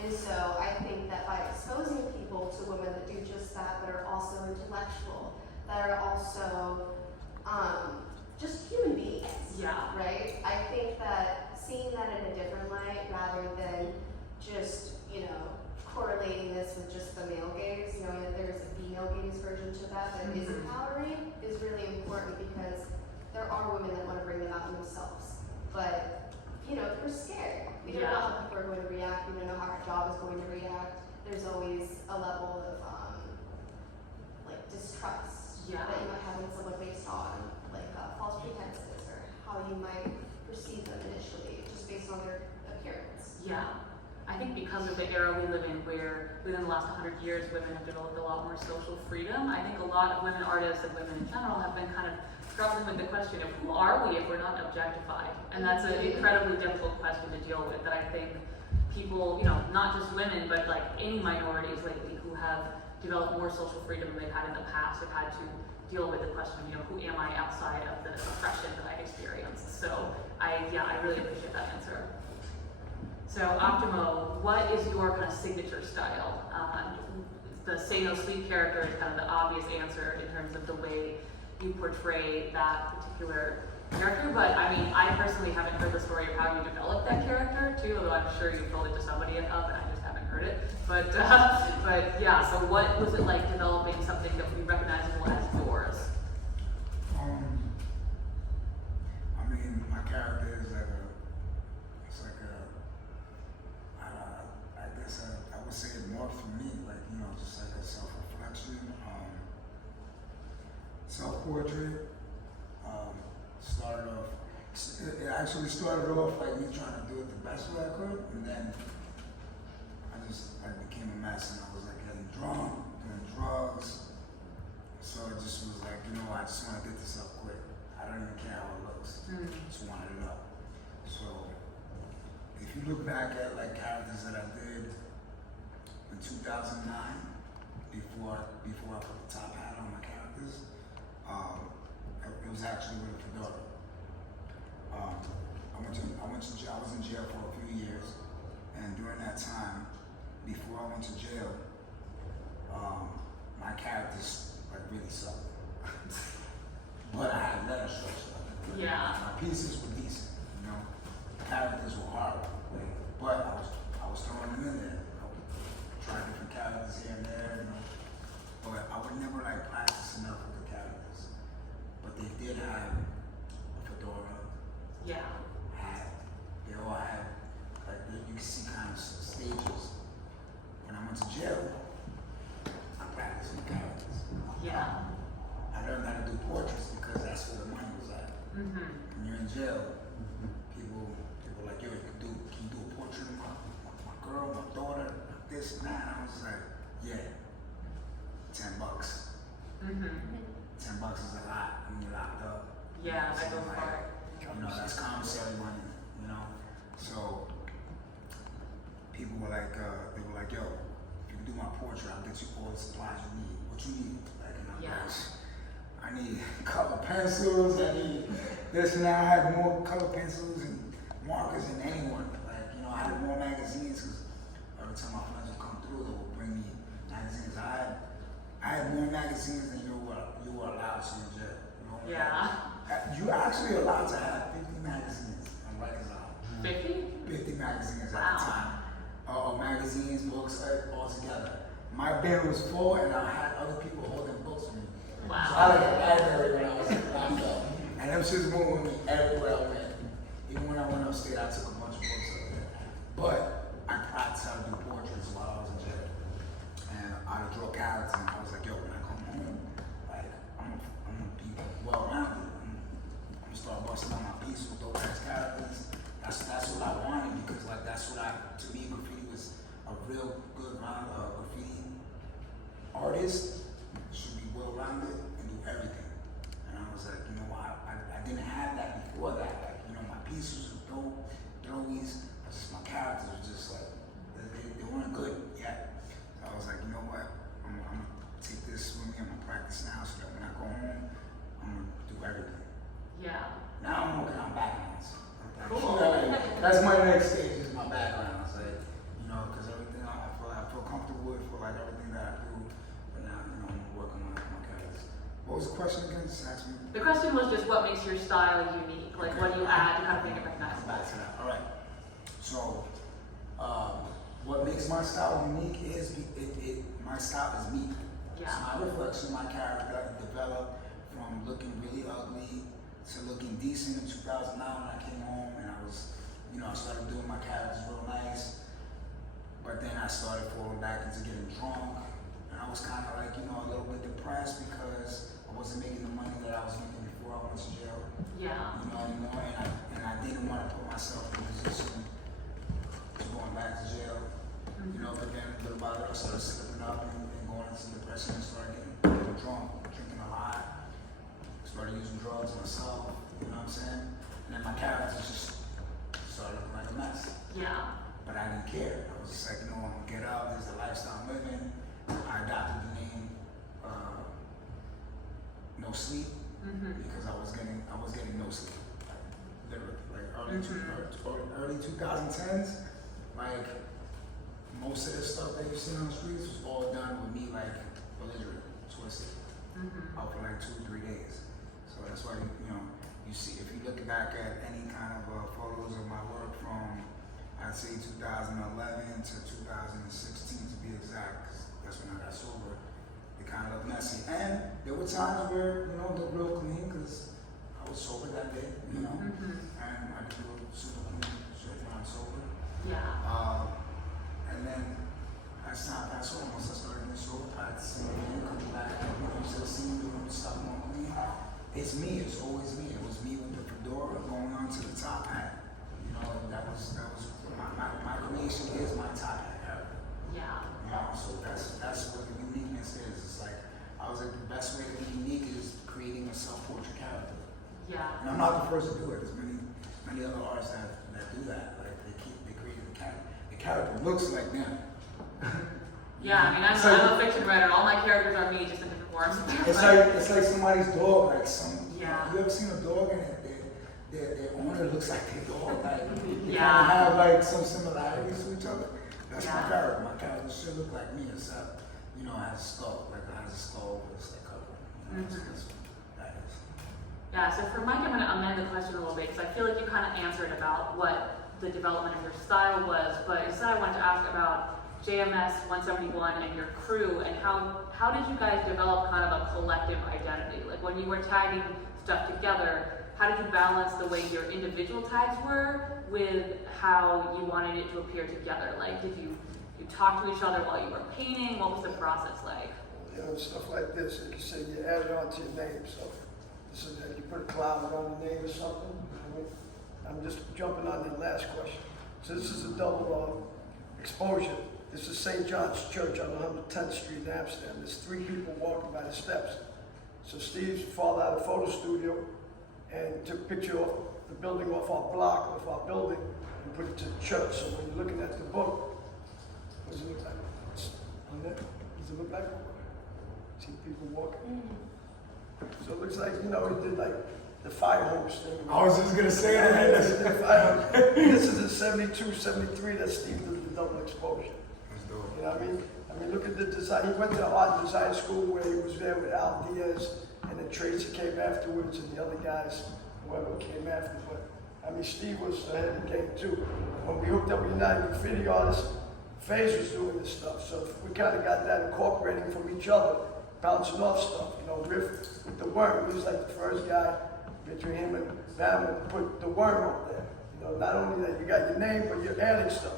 And so I think that by exposing people to women that do just that, that are also intellectual, that are also just human beings, right? I think that seeing that in a different light rather than just, correlating this with just the male gaze, knowing that there's a female gaze version to that is empowering, is really important because there are women that want to bring them out in themselves. But we're scared. We don't know how people are going to react. We don't know how our job is going to react. There's always a level of distrust that you might have in someone based on false pretenses or how you might perceive them initially, just based on their appearance. Yeah. I think because of the era we live in, where within the last 100 years, women have developed a lot more social freedom, I think a lot of women artists and women in general have been kind of struggling with the question of who are we if we're not objectified? And that's an incredibly difficult question to deal with that I think people, not just women, but like any minorities lately who have developed more social freedom than they've had in the past have had to deal with the question of, who am I outside of the oppression that I've experienced? So I really appreciate that answer. So Optimo, what is your kind of signature style? The Say No Sleep character is kind of the obvious answer in terms of the way you portray that particular character, but I mean, I personally haven't heard the story of how you developed that character too, although I'm sure you told it to somebody and I just haven't heard it. But yeah, so what was it like developing something that would be recognizable as yours? I mean, my character is I guess I would say it more for me, just like a self-reflection, self-portrait, started off. It actually started off like me trying to do it the best way I could, and then I became a mess, and I was like getting drunk, doing drugs. So it just was like, you know, I just want to get this up quick. I don't even care how it looks. Just wanted it up. So if you look back at like characters that I did in 2009, before I put the top hat on my characters, it was actually with a fedora. I was in jail for a few years, and during that time, before I went to jail, my characters like really sucked. But I had letter structure. Yeah. My pieces were decent, you know. Characters were horrible, but I was throwing them in there. I would try different characters here and there, you know. But I would never like practice enough with the characters. But they did have a fedora. Yeah. They all had, like, you can see kind of stages. When I went to jail, I practiced with characters. Yeah. I learned how to do portraits because that's where the money was at. When you're in jail, people like, yo, can you do a portrait of my girl, my daughter, this and that? And I was like, yeah, $10. $10 is a lot when you're locked up. Yeah, I So, go like, for it. you know, that's commissary money, you know? So people were like, yo, if you can do my portrait, I'll get you all the supplies you need. What you need? Like, and I'm Yeah. like, I need color pencils, I need this and that. I had more color pencils and markers than anyone. Like, you know, I had more magazines because every time my friends would come through, they would bring me magazines. I had more magazines than you were allowed to in jail. You know? Yeah. You actually allowed to have 50 magazines on Rikers Island. 50? 50 magazines Wow. at the time. Magazines, books, all together. My bin was full, and I had other people holding books for me. Wow. So I had a library when I was locked up. And them shits moved with me everywhere I went. Even when I went upstate, I took a bunch of books up there. But I practiced how to do portraits while I was in jail. And I'd draw characters, and I was like, yo, when I come home, like, I'm gonna be well-rounded. I'm gonna start busting out my piece with those ass characters. That's what I wanted, because like to me, graffiti was a real good round graffiti artist should be well-rounded and do everything. And I was like, you know what, I didn't have that before that. Like, you know, my pieces were dope, throwies, my characters were just like, they weren't good yet. So I was like, you know what, I'm gonna take this with me, I'm gonna practice now so that when I go home, I'm gonna do everything. Yeah. Now I'm working on backgrounds. Cool. That's my next stage is my backgrounds, like, you know, because everything I feel comfortable with for like everything that I do. But now, you know, I'm working on my characters. What was the question again? Just ask me. The question was just what makes your style unique? Like, what do you add to kind of make it recognizable? Back to that. All right. So, what makes my style unique is my style is me. Yeah. It's my reflection, my character developed from looking really ugly to looking decent in 2009 when I came home, and I was, you know, I started doing my characters real nice. But then I started falling back into getting drunk, and I was kind of like, you know, a little bit depressed because I wasn't making the money that I was making before I went to jail. Yeah. You know, and I didn't want to put myself in a position to going back to jail. You know, but then little by little I started slipping up and going into depression and started getting drunk, drinking a lot. Started using drugs myself, you know what I'm saying? And then my characters just started looking like a mess. Yeah. But I didn't care. I was just like, you know, I'm gonna get up, this is the lifestyle I'm living. I adopted the name No Sleep because I was getting no sleep. Like, literally, like early 2010s, like most of the stuff that you see on the streets was all done with me like belligerent, twisted, out for like 2-3 days. So that's why, you know, you see, if you look back at any kind of photos of my work from, I'd say 2011 to 2016 to be exact, 'cause that's when I got sober, it kind of looked messy. And there were times where, you know, it looked real clean because I was sober that day, you know, and I could do super clean shit when I'm sober. Yeah. And then as time passed on, once I started getting sober, practicing again, coming back, you know, 16, doing stuff normally. It's me, it's always me. It was me with the door going on to the top hat. You know, that was my creation is my top hat character. Yeah. You know, so that's what the uniqueness is. It's like I was like the best way to be unique is creating a self-portrait character. Yeah. And I'm not the first to do it. There's many other artists that do that. Like they create the character. The character looks like them. Yeah, I mean, I'm a fiction writer. All my characters are me, just in different forms. It's like somebody's dog. Like Yeah. You ever seen a dog and their owner looks like their dog? Like they Yeah. kind of have like some similarities to each other. That's my Yeah. character. My character should look like me, except you know, has a skull. Like it has a skull with a cover. You know, that's what that is. Yeah, so for Mike, I'm going to amend the question a little bit because I feel like you kind of answered about what the development of your style was, but instead I wanted to ask about JMS 171 and your crew and how did you guys develop kind of a collective identity? Like when you were tagging stuff together, how did you balance the way your individual tags were with how you wanted it to appear together? Like did you talk to each other while you were painting? What was the process like? You know, stuff like this, like you say, you add it onto your name, so this is like you put a cloud on the name or something. I mean, I'm just jumping on the last question. So this is a double exposure. This is St. John's Church on 110th Street in Amsterdam. There's 3 people walking by the steps. So Steve's father had a photo studio and took a picture of the building off our block, off our building, and put it to the church. So when you're looking at the book, what does it look like? On there? Does it look like? See people walking? So it looks like, you know, he did like the fire hose thing. I was just gonna say that. This is in 72, 73 that Steve did the double exposure. You know what I mean? I mean, look at the design. He went to art design school where he was there with Al Diaz, and then Tracy came afterwards, and the other guys, whoever came after. But I mean, Steve was ahead of the game too. When we hooked up with United Graffiti Artists, FaZe was doing this stuff, so we kind of got that incorporating from each other, bouncing off stuff. You know, Riff with the worm, he was like the first guy between him and Bama to put the worm up there. You know, not only that you got your name, but you're adding stuff.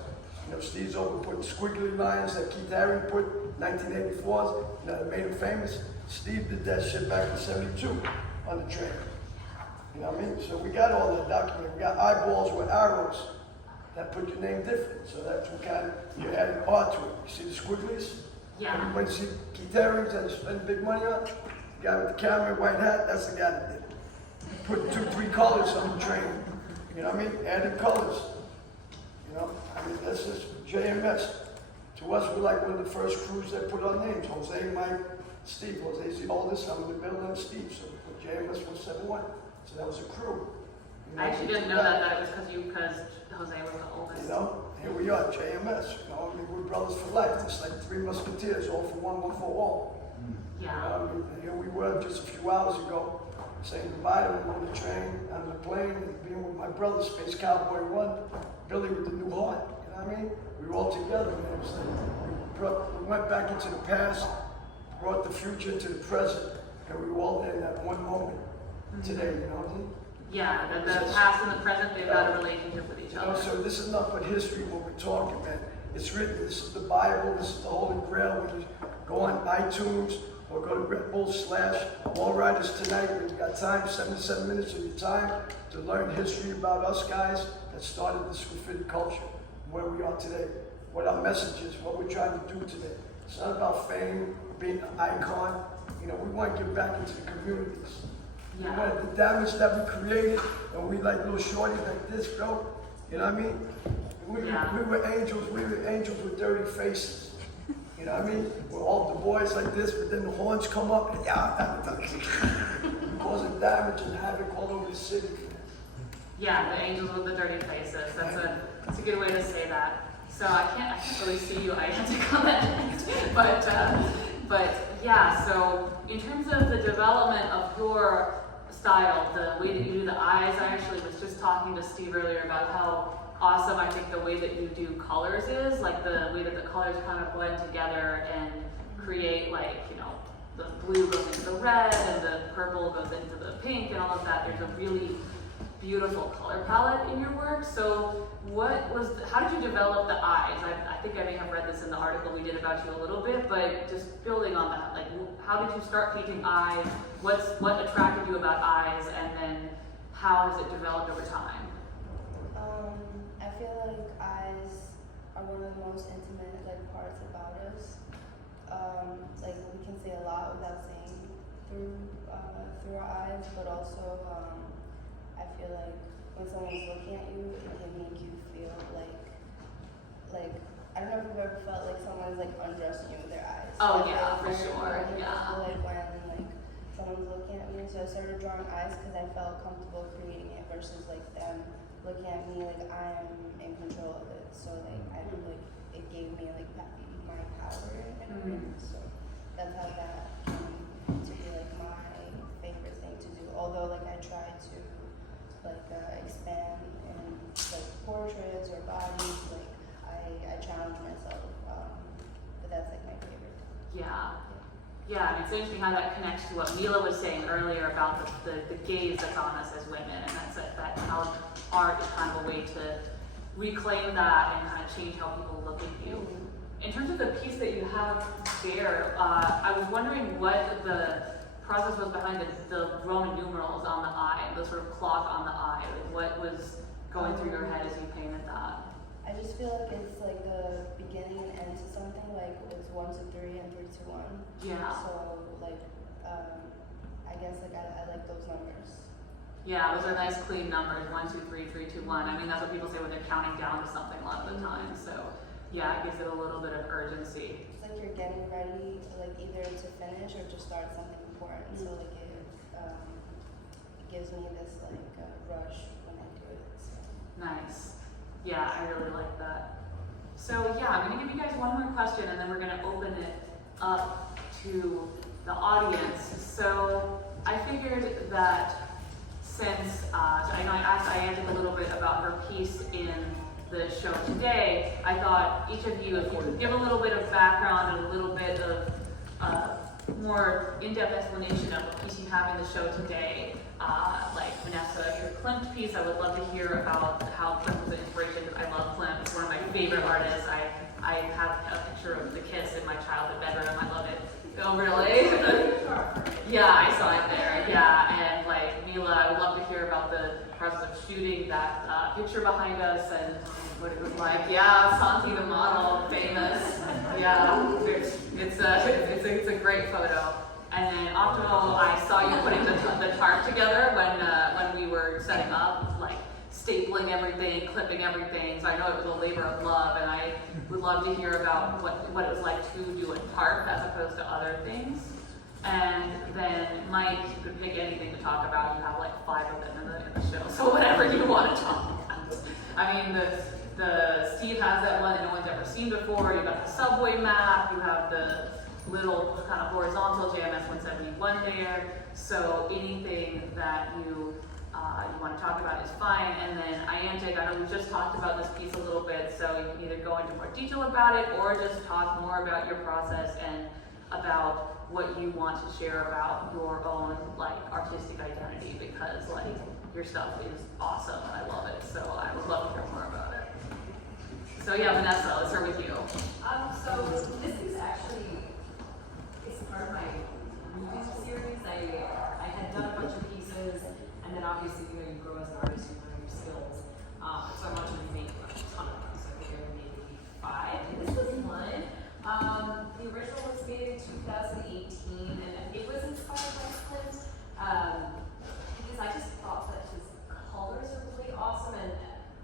You know, Steve's over putting squiggly lines that Keith Haring put 1984s, you know, that made him famous. Steve did that shit back in 72 on the train. You know what I mean? So we got all that documented. We got eyeballs with arrows that put your name different. So that's what kind of, you're adding art to it. You see the squigglies? Yeah. When you see Keith Haring that spend big money on, the guy with the camera, white hat, that's the guy that did it. Put 2, 3 colors on the train. You know what I mean? Added colors. You know, I mean, that's just JMS. To us, we're like one of the first crews that put our names. Jose, Mike, Steve. Jose's the oldest, I'm in the middle, and Steve. So we put JMS 171. So that was a crew. You know, I actually didn't know that it was because Jose was the oldest. You know, here we are, JMS. You know, I mean, we're brothers for life. It's like 3 musketeers, all for one, one for all. Yeah. You know, I mean, here we were just a few hours ago, saying goodbye to him on the train, on the plane, and being with my brother, Space Cowboy 1, Billy with the new heart. You know what I mean? We were all together, man. It was like we went back into the past, brought the future to the present, and we were all there in that one moment today, you know what I mean? Yeah, the past and the present, they've got a relationship with each You know, other. so this is not but history when we're talking, man. It's written, this is the Bible, this is the Holy Grail. When you go on iTunes or go to Red Bull / All Riders Tonight, when you got time, 77 minutes of your time to learn history about us guys that started this graffiti culture, where we are today, what our message is, what we're trying to do today. It's not about fame, being an icon. You know, we want to give back into the communities. You Yeah. know, the damage that we created, and we like little shorties like this, bro. You know what I mean? We were angels with dirty faces. You know what I mean? We're all the boys like this, but then the horns come up and causing damage and havoc all over the city. Yeah, the angels with the dirty faces. That's a good way to say that. So I can't really see you. I have to comment, but yeah. So in terms of the development of your style, the way that you do the eyes, I actually was just talking to Steve earlier about how awesome I think the way that you do colors is, like the way that the colors kind of blend together and create, like, you know, the blue goes into the red and the purple goes into the pink and all of that. There's a really beautiful color palette in your work. So how did you develop the eyes? I think I may have read this in the article we did about you a little bit, but just building on that, like how did you start painting eyes? What attracted you about eyes? And then how has it developed over time? I feel like eyes are one of the most intimate like parts about us. Like we can say a lot without saying through our eyes, but also I feel like when someone's looking at you, it can make you feel like I don't know if you've ever felt like someone's like undressing you with their eyes. Oh Like, yeah, for very sure. important. Yeah. I feel like when like someone's looking at me, so I started drawing eyes because I felt comfortable creating it versus like them looking at me like I am in control of it. So like I feel like it gave me like my power in a way. So that's how that came to be like my favorite thing to do. Although like I try to like expand in like portraits or bodies, like I challenge myself. But that's like my favorite. Yeah. Yeah, and it's interesting how that connects to what Mila was saying earlier about the gaze that's on us as women, and that how art is kind of a way to reclaim that and kind of change how people look at you. In terms of the piece that you have there, I was wondering what the process was behind the Roman numerals on the eye, the sort of clock on the eye. Like what was going through your head as you painted that? I just feel like it's like the beginning and end to something. Like it's 1 to 3 and 3 to 1. Yeah. So like I guess like I like those numbers. Yeah, those are nice clean numbers, 1, 2, 3, 3, 2, 1. I mean, that's what people say when they're counting down to something a lot of the time. So yeah, it gives it a little bit of urgency. It's like you're getting ready to like either to finish or to start something important. So like it gives me this like rush when I do it. So. Nice. Yeah, I really like that. So yeah, I'm gonna give you guys one more question and then we're gonna open it up to the audience. So I figured that since, I know I asked Iantic a little bit about her piece in the show today, I thought each of you, if you could give a little bit of background and a little bit of more in-depth explanation of the piece you have in the show today. Like Vanessa, your Klimt piece, I would love to hear about how Klimt was an inspiration. I love Klimt, it's one of my favorite artists. I have a picture of the kiss in my childhood bedroom, I love it. Oh really? Yeah, I saw it there, yeah. And like Mila, I would love to hear about the process of shooting that picture behind us and what it was like. Yeah, Santi the model, famous. Yeah, it's a great photo. And then optimal, I saw you putting the tarp together when we were setting up, like stapling everything, clipping everything. So I know it was a labor of love, and I would love to hear about what it was like to do a tarp as opposed to other things. And then Mike, you could pick anything to talk about. You have like 5 of them in the show, so whatever you want to talk about. I mean, the Steve has that one that no one's ever seen before. You got the subway map. You have the little kind of horizontal JMS 171 there. So anything that you want to talk about is fine. And then Iantic, I know we just talked about this piece a little bit, so you can either go into more detail about it or just talk more about your process and about what you want to share about your own like artistic identity, because like your stuff is awesome and I love it. So I would love to hear more about it. So yeah, Vanessa, let's start with you. So this is actually, it's part of my movie series. I had done a bunch of pieces, and then obviously, you know, you grow as an artist, you learn your skills. So I wanted to make a ton of them. So I think I made maybe 5. And this was one. The original was made in 2018, and it was inspired by Clint, because I just thought that his colors are really awesome, and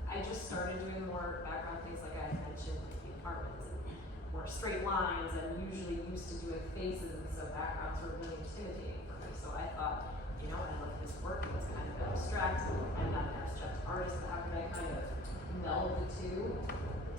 I just started doing more background things like I mentioned, the apartments, and more straight lines, and usually used to doing faces, and so backgrounds were really intimidating for me. So I thought, you know, I look at this work, and it's kind of abstract, and I'm not an abstract artist, but how can I kind of meld the two?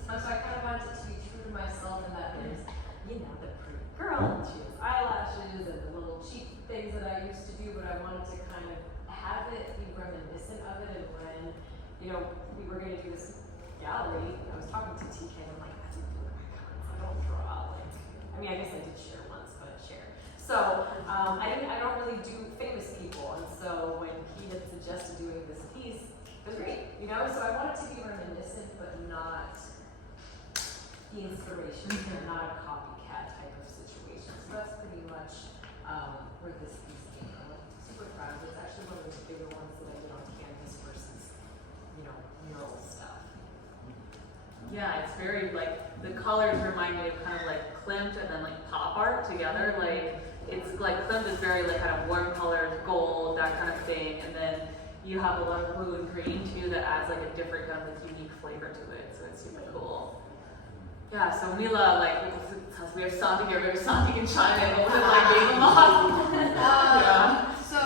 So I kind of wanted to be true to myself in that there's, you know, the pretty girl, and she has eyelashes, and the little cheap things that I used to do, but I wanted to kind of have it be reminiscent of it. And when, you know, we were going to do this gallery, I was talking to TK, and I'm like, I don't do icons, I don't draw, like, I mean, I guess I did share once, but share. So, I don't really do famous people, and so when he had suggested doing this piece, it was great, you know, so I wanted to be reminiscent, but not the inspiration, not a copycat type of situation. So that's pretty much where this piece came from. I'm super proud of it. It's actually one of those bigger ones that I did on canvas. Yeah, it's very like, the colors remind me of kind of like Klimt and then like pop art together. Like, it's like Klimt is very like kind of warm colors, gold, that kind of thing. And then you have a lot of blue and green too that adds like a different kind of like unique flavor to it. So it's super cool. Yeah, so Mila, like, we have Santi here, maybe Santi can chime in. What was it like being a mom? Yeah. So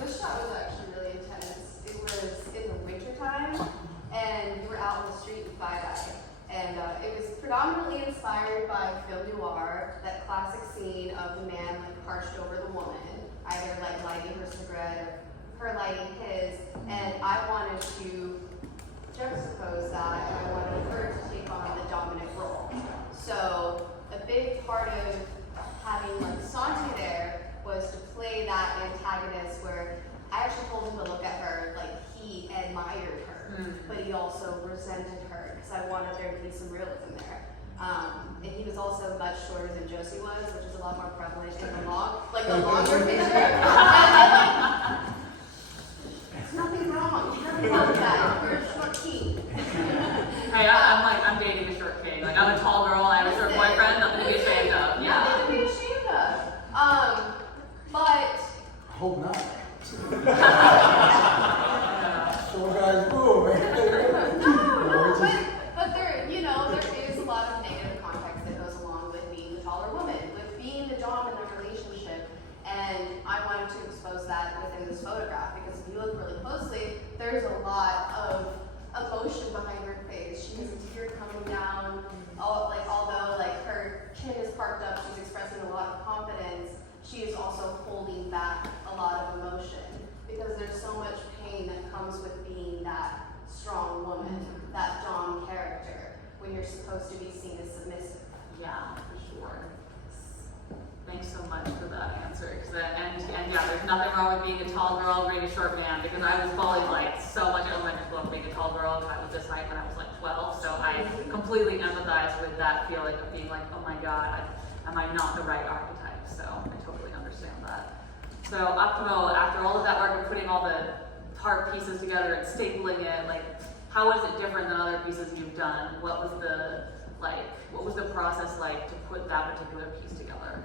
this shot was actually really intense. It was in the winter time, and we were out on the street with Bye-Bye. And it was predominantly inspired by film noir, that classic scene of the man like parched over the woman, either like lighting her cigarette or her lighting his. And I wanted to juxtapose that, and I wanted her to take on the dominant role. So a big part of having like Santi there was to play that antagonist where I actually told him to look at her like he admired her, but he also resented her because I wanted there to be some realism there. And he was also much shorter than Josie was, which is a lot more prevalent in the longer picture. There's nothing wrong. Nothing wrong with that. You're a short king. Hey, I'm dating a short king. Like, I'm a tall girl, I have a short boyfriend, nothing to be ashamed of. Yeah. Nothing to be ashamed of. But I hope not. So guys, cool, man. no, but there, you know, there is a lot of negative context that goes along with being the taller woman, with being the dom in the relationship, and I wanted to expose that within this photograph because if you look really closely, there's a lot of emotion behind her face. She has a tear coming down. Although like her chin is parked up, she's expressing a lot of confidence. She is also holding back a lot of emotion because there's so much pain that comes with being that strong woman, that dom character, when you're supposed to be seen as submissive. Yeah, for sure. Thanks so much for that answer. And yeah, there's nothing wrong with being a tall girl, being a short man, because I was bullied like so much in elementary school for being a tall girl, because I was this height when I was like 12. So I completely empathize with that feeling of being like, oh my God, am I not the right archetype? So I totally understand that. So Optimo, after all of that work of putting all the part pieces together and stapling it, like, how is it different than other pieces you've done? What was the process like to put that particular piece together?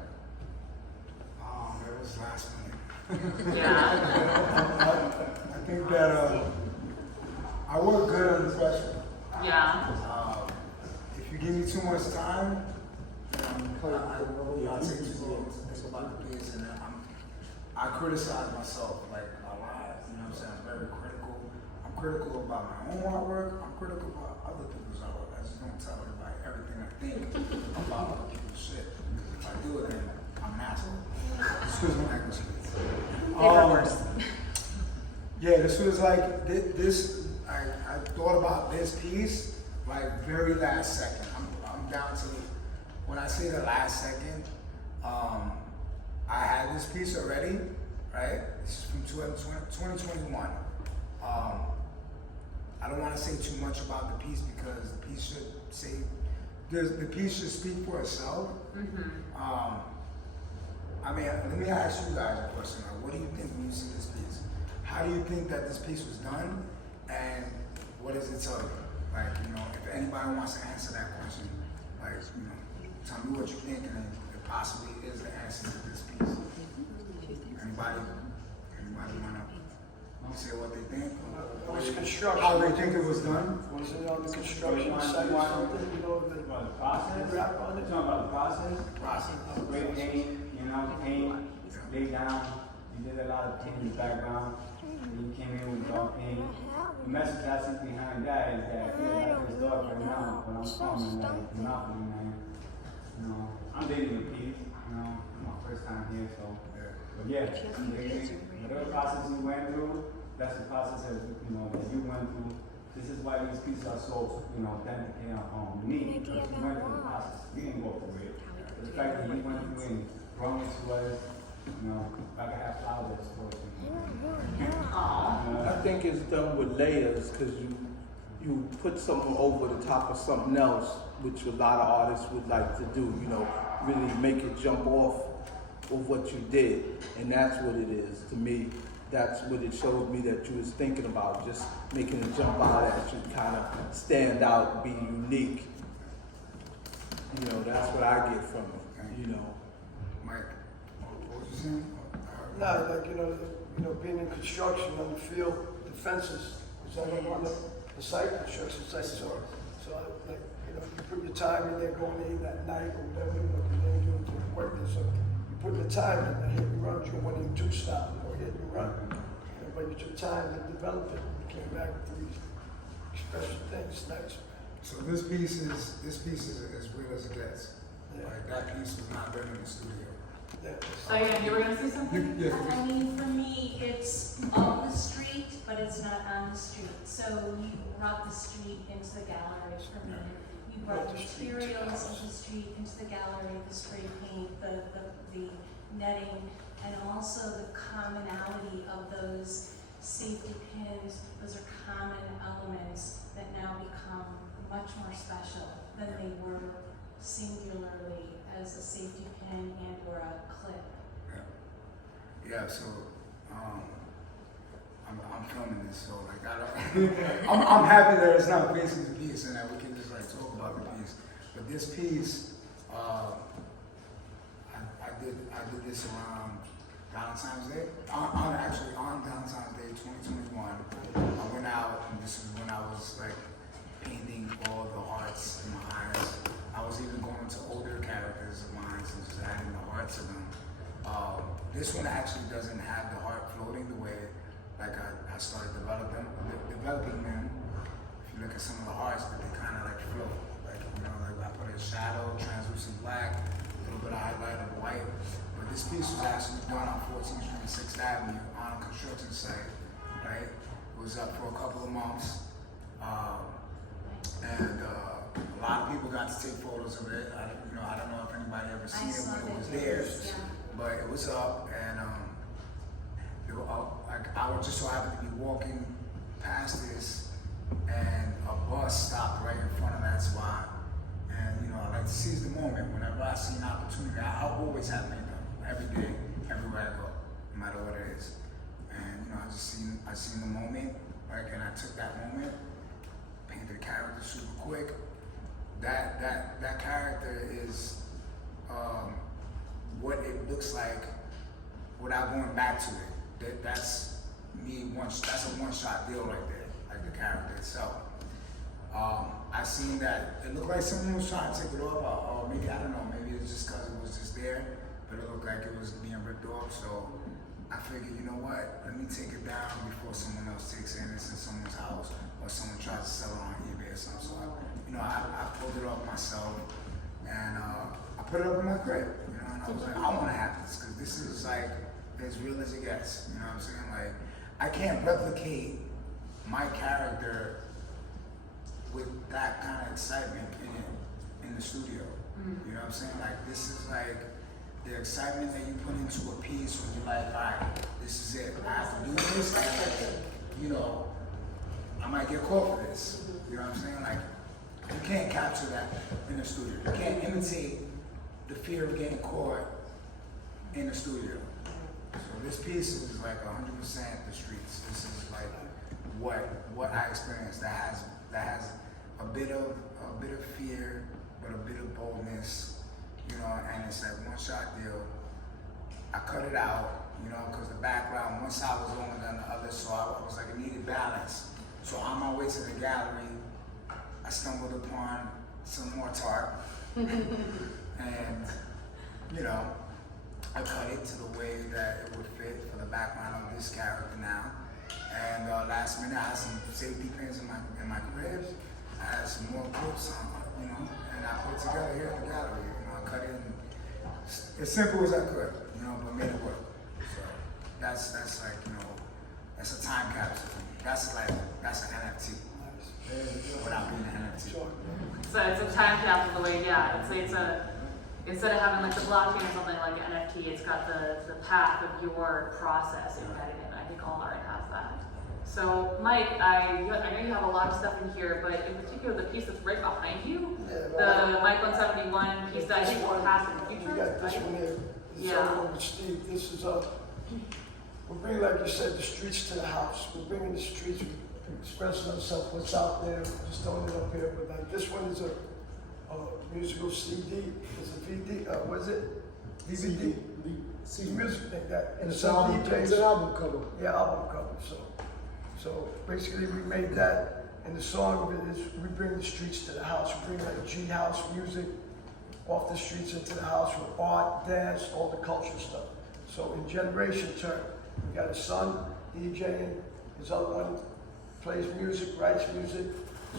It was last minute. Yeah. I think that I work good under pressure. Yeah. If you give me too much time, I'll take too long to think about the piece, and I criticize myself like a lot. You know what I'm saying? I'm very critical. I'm critical about my own artwork. I'm critical about other people's artwork. I just don't tell everybody everything I think about other people's shit. If I do it, then I'm an asshole. Excuse my language. Yeah, this was like this. I thought about this piece like very last second. I'm down to when I say the last second. I had this piece already, right? This is from 2021. I don't want to say too much about the piece because the piece should say the piece should speak for itself. I mean, let me ask you guys a question. Like, what do you think when you see this piece? How do you think that this piece was done, and what does it tell you? Like, you know, if anybody wants to answer that question, like, you know, tell me what you think, and then it possibly is the answer to this piece. Anybody want to say what they think? It was construction. How they think it was done? Was it on the construction site or something? You know, The process? wrap on You're it? talking about the process? Process. Spray paint, you know, paint, lay down. You did a lot of paint in the background. You came in with dark paint. The message I see behind that is that yeah, like it's dark right now, but I'm coming like monopoly, man. You know, I'm dating a piece. You know, it's my first time here, so. But yeah, I'm dating. Whatever process you went through, that's the process that that you went through. This is why these pieces are so authentic and unique, because you went through the process. We didn't go through it. But the fact that you went through it and brought it to us, if I could have flowers for it. I think it's done with layers because you put something over the top of something else, which a lot of artists would like to do. Really make it jump off of what you did, and that's what it is to me. That's what it showed me that you was thinking about, just making it jump out at you, kind of stand out, be unique. You know, that's what I get from it, you know. Mike, what was you saying? No, like, you know, being in construction on the field, the fences, is that on the site, construction site, so, like, you know, you put your time in there going in at night or whatever, you know, you're doing the work there, so you put the time in, and hit and run, you went in 2 stop, or hit and run. But you took time to develop it, you came back with these special things, nice. So this piece is as real as it gets. Yeah. Like that piece was not done in the studio. Yeah. Diane, you were gonna say something? Yeah. I mean, for me, it's on the street, but it's not on the street. So you brought the street into the gallery for me. You brought the materials of the street into the gallery, the spray paint, the netting, and also the commonality of those safety pins. Those are common elements that now become much more special than they were singularly as a safety pin and or a clip. Yeah, so I'm filming this, so like I don't I'm happy that it's not facing the piece and that we can just like talk about the piece. But this piece, I did this around Valentine's Day. Actually on Valentine's Day 2021, I went out, and this is when I was like painting all the hearts in my eyes. I was even going to older characters of mine and just adding the hearts to them. This one actually doesn't have the heart floating the way like I started developing them. If you look at some of the hearts, but they kind of like float. Like, you know, like I put a shadow, translucent black, a little bit of highlight of white. But this piece was actually done on 14th Street and 6th Avenue on a construction site, right? It was up for a couple of months. And a lot of people got to take photos of it. I don't know if anybody ever seen it when it was there, but it was up, and I would just so happen to be walking past this, and a bus stopped right in front of that spot. And you know, I like to seize the moment. Whenever I see an opportunity, I always have makeup every day, everywhere I go, no matter what it is. And you know, I seen the moment, like, and I took that moment, painted the character super quick. That character is what it looks like without going back to it. That's me. That's a one-shot deal right there, like the character itself. I seen that it looked like someone was trying to take it off, or maybe I don't know. Maybe it's just because it was just there, but it looked like it was being ripped off. So I figured, you know what? Let me take it down before someone else takes it, and it's in someone's house, or someone tries to sell it on eBay or something. So I pulled it off myself, and I put it up in my crib. You know, and I was like, I want to have this because this is like as real as it gets. You know what I'm saying? Like, I can't replicate my character with that kind of excitement in the studio. You know what I'm saying? Like, this is like the excitement that you put into a piece when you're like, all right, this is it. I have to do this, and you know, I might get caught for this. You know what I'm saying? Like, you can't capture that in the studio. You can't imitate the fear of getting caught in the studio. So this piece is like 100% the streets. This is like what I experienced that has a bit of fear, but a bit of boldness, you know, and it's like one-shot deal. I cut it out, you know, because the background, one side was longer than the other, so I was like, it needed balance. So on my way to the gallery, I stumbled upon some more tarp, and, you know, I cut it to the way that it would fit for the background of this character now. And last minute, I had some safety pins in my crib. I had some more clips on, you know, and I put it together here at the gallery. You know, I cut it in as simple as I could, you know, but made it work. So that's like, you know, that's a time capsule. That's an NFT. Without being an NFT. So it's a time capsule the way, it's a, instead of having like the blockchain or something like an NFT, it's got the path of your process embedded in. I think all art has that. So Mike, I know you have a lot of stuff in here, but in particular the piece that's right behind you, the Mike 171 piece that I think will pass in the future. We got this one here. This It's Yeah. over with Steve. This is we're bringing, like you said, the streets to the house. We're bringing the streets, we're expressing ourselves, what's out there, just throwing it up here. But like this one is a musical CD, it's a VD, what is it? DVD? It's a music thing that, and It's some an DJs. album cover. Yeah, album cover. So basically we made that, and the song of it is we bring the streets to the house. We bring like G house music off the streets into the house with art, dance, all the culture stuff. So in generation term, we got a son DJing, his other one plays music, writes music.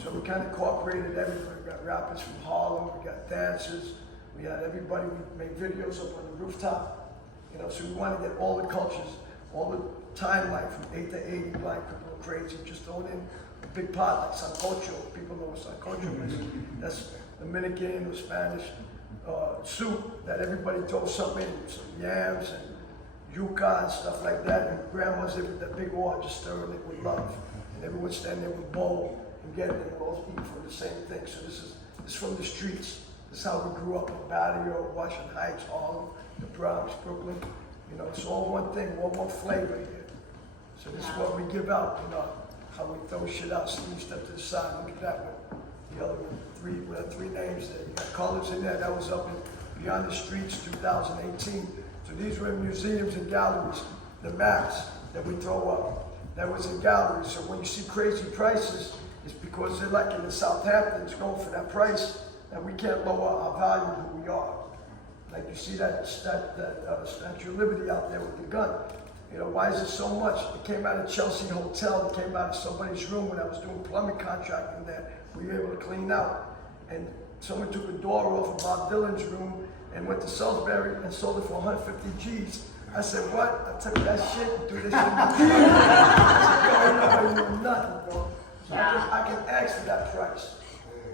So we kind of incorporated everything. We got rappers from Harlem, we got dancers, we had everybody, we made videos up on the rooftop. You know, so we wanted to get all the cultures, all the timeline from 8 to 80, black people are crazy, just throwing in a big pot like sancocho. People know what sancocho is. That's Dominican or Spanish soup that everybody throws something in, some yams and yuca and stuff like that. And grandma's there with that big oil, just stirring it with love. And everyone's standing there with a bowl and getting it, we're all eating from the same thing. So this is from the streets. This is how we grew up in Barrio, Washington Heights, Harlem, the Bronx, Brooklyn. You know, it's all one thing, all one flavor here. So this is what we give out, you know, how we throw shit out. Steve, step to the side, look at that one. The other one, we have three names there. You got colors in there, that was up in Beyond the Streets 2018. So these were in museums and galleries, the maps that we throw up. That was in galleries, so when you see crazy prices, it's because they're like in the Southampton, it's going for that price, and we can't lower our value of who we are. Like you see that Statue of Liberty out there with the gun. You know, why is it so much? It came out of Chelsea Hotel, it came out of somebody's room when I was doing plumbing contracting there. We were able to clean out. And someone took a door off of Bob Dylan's room and went to Salisbury and sold it for 150 G's. I said, what? I took that shit and threw this shit in the trunk. I said, yo, ain't nothing, bro. So I can ask for that price.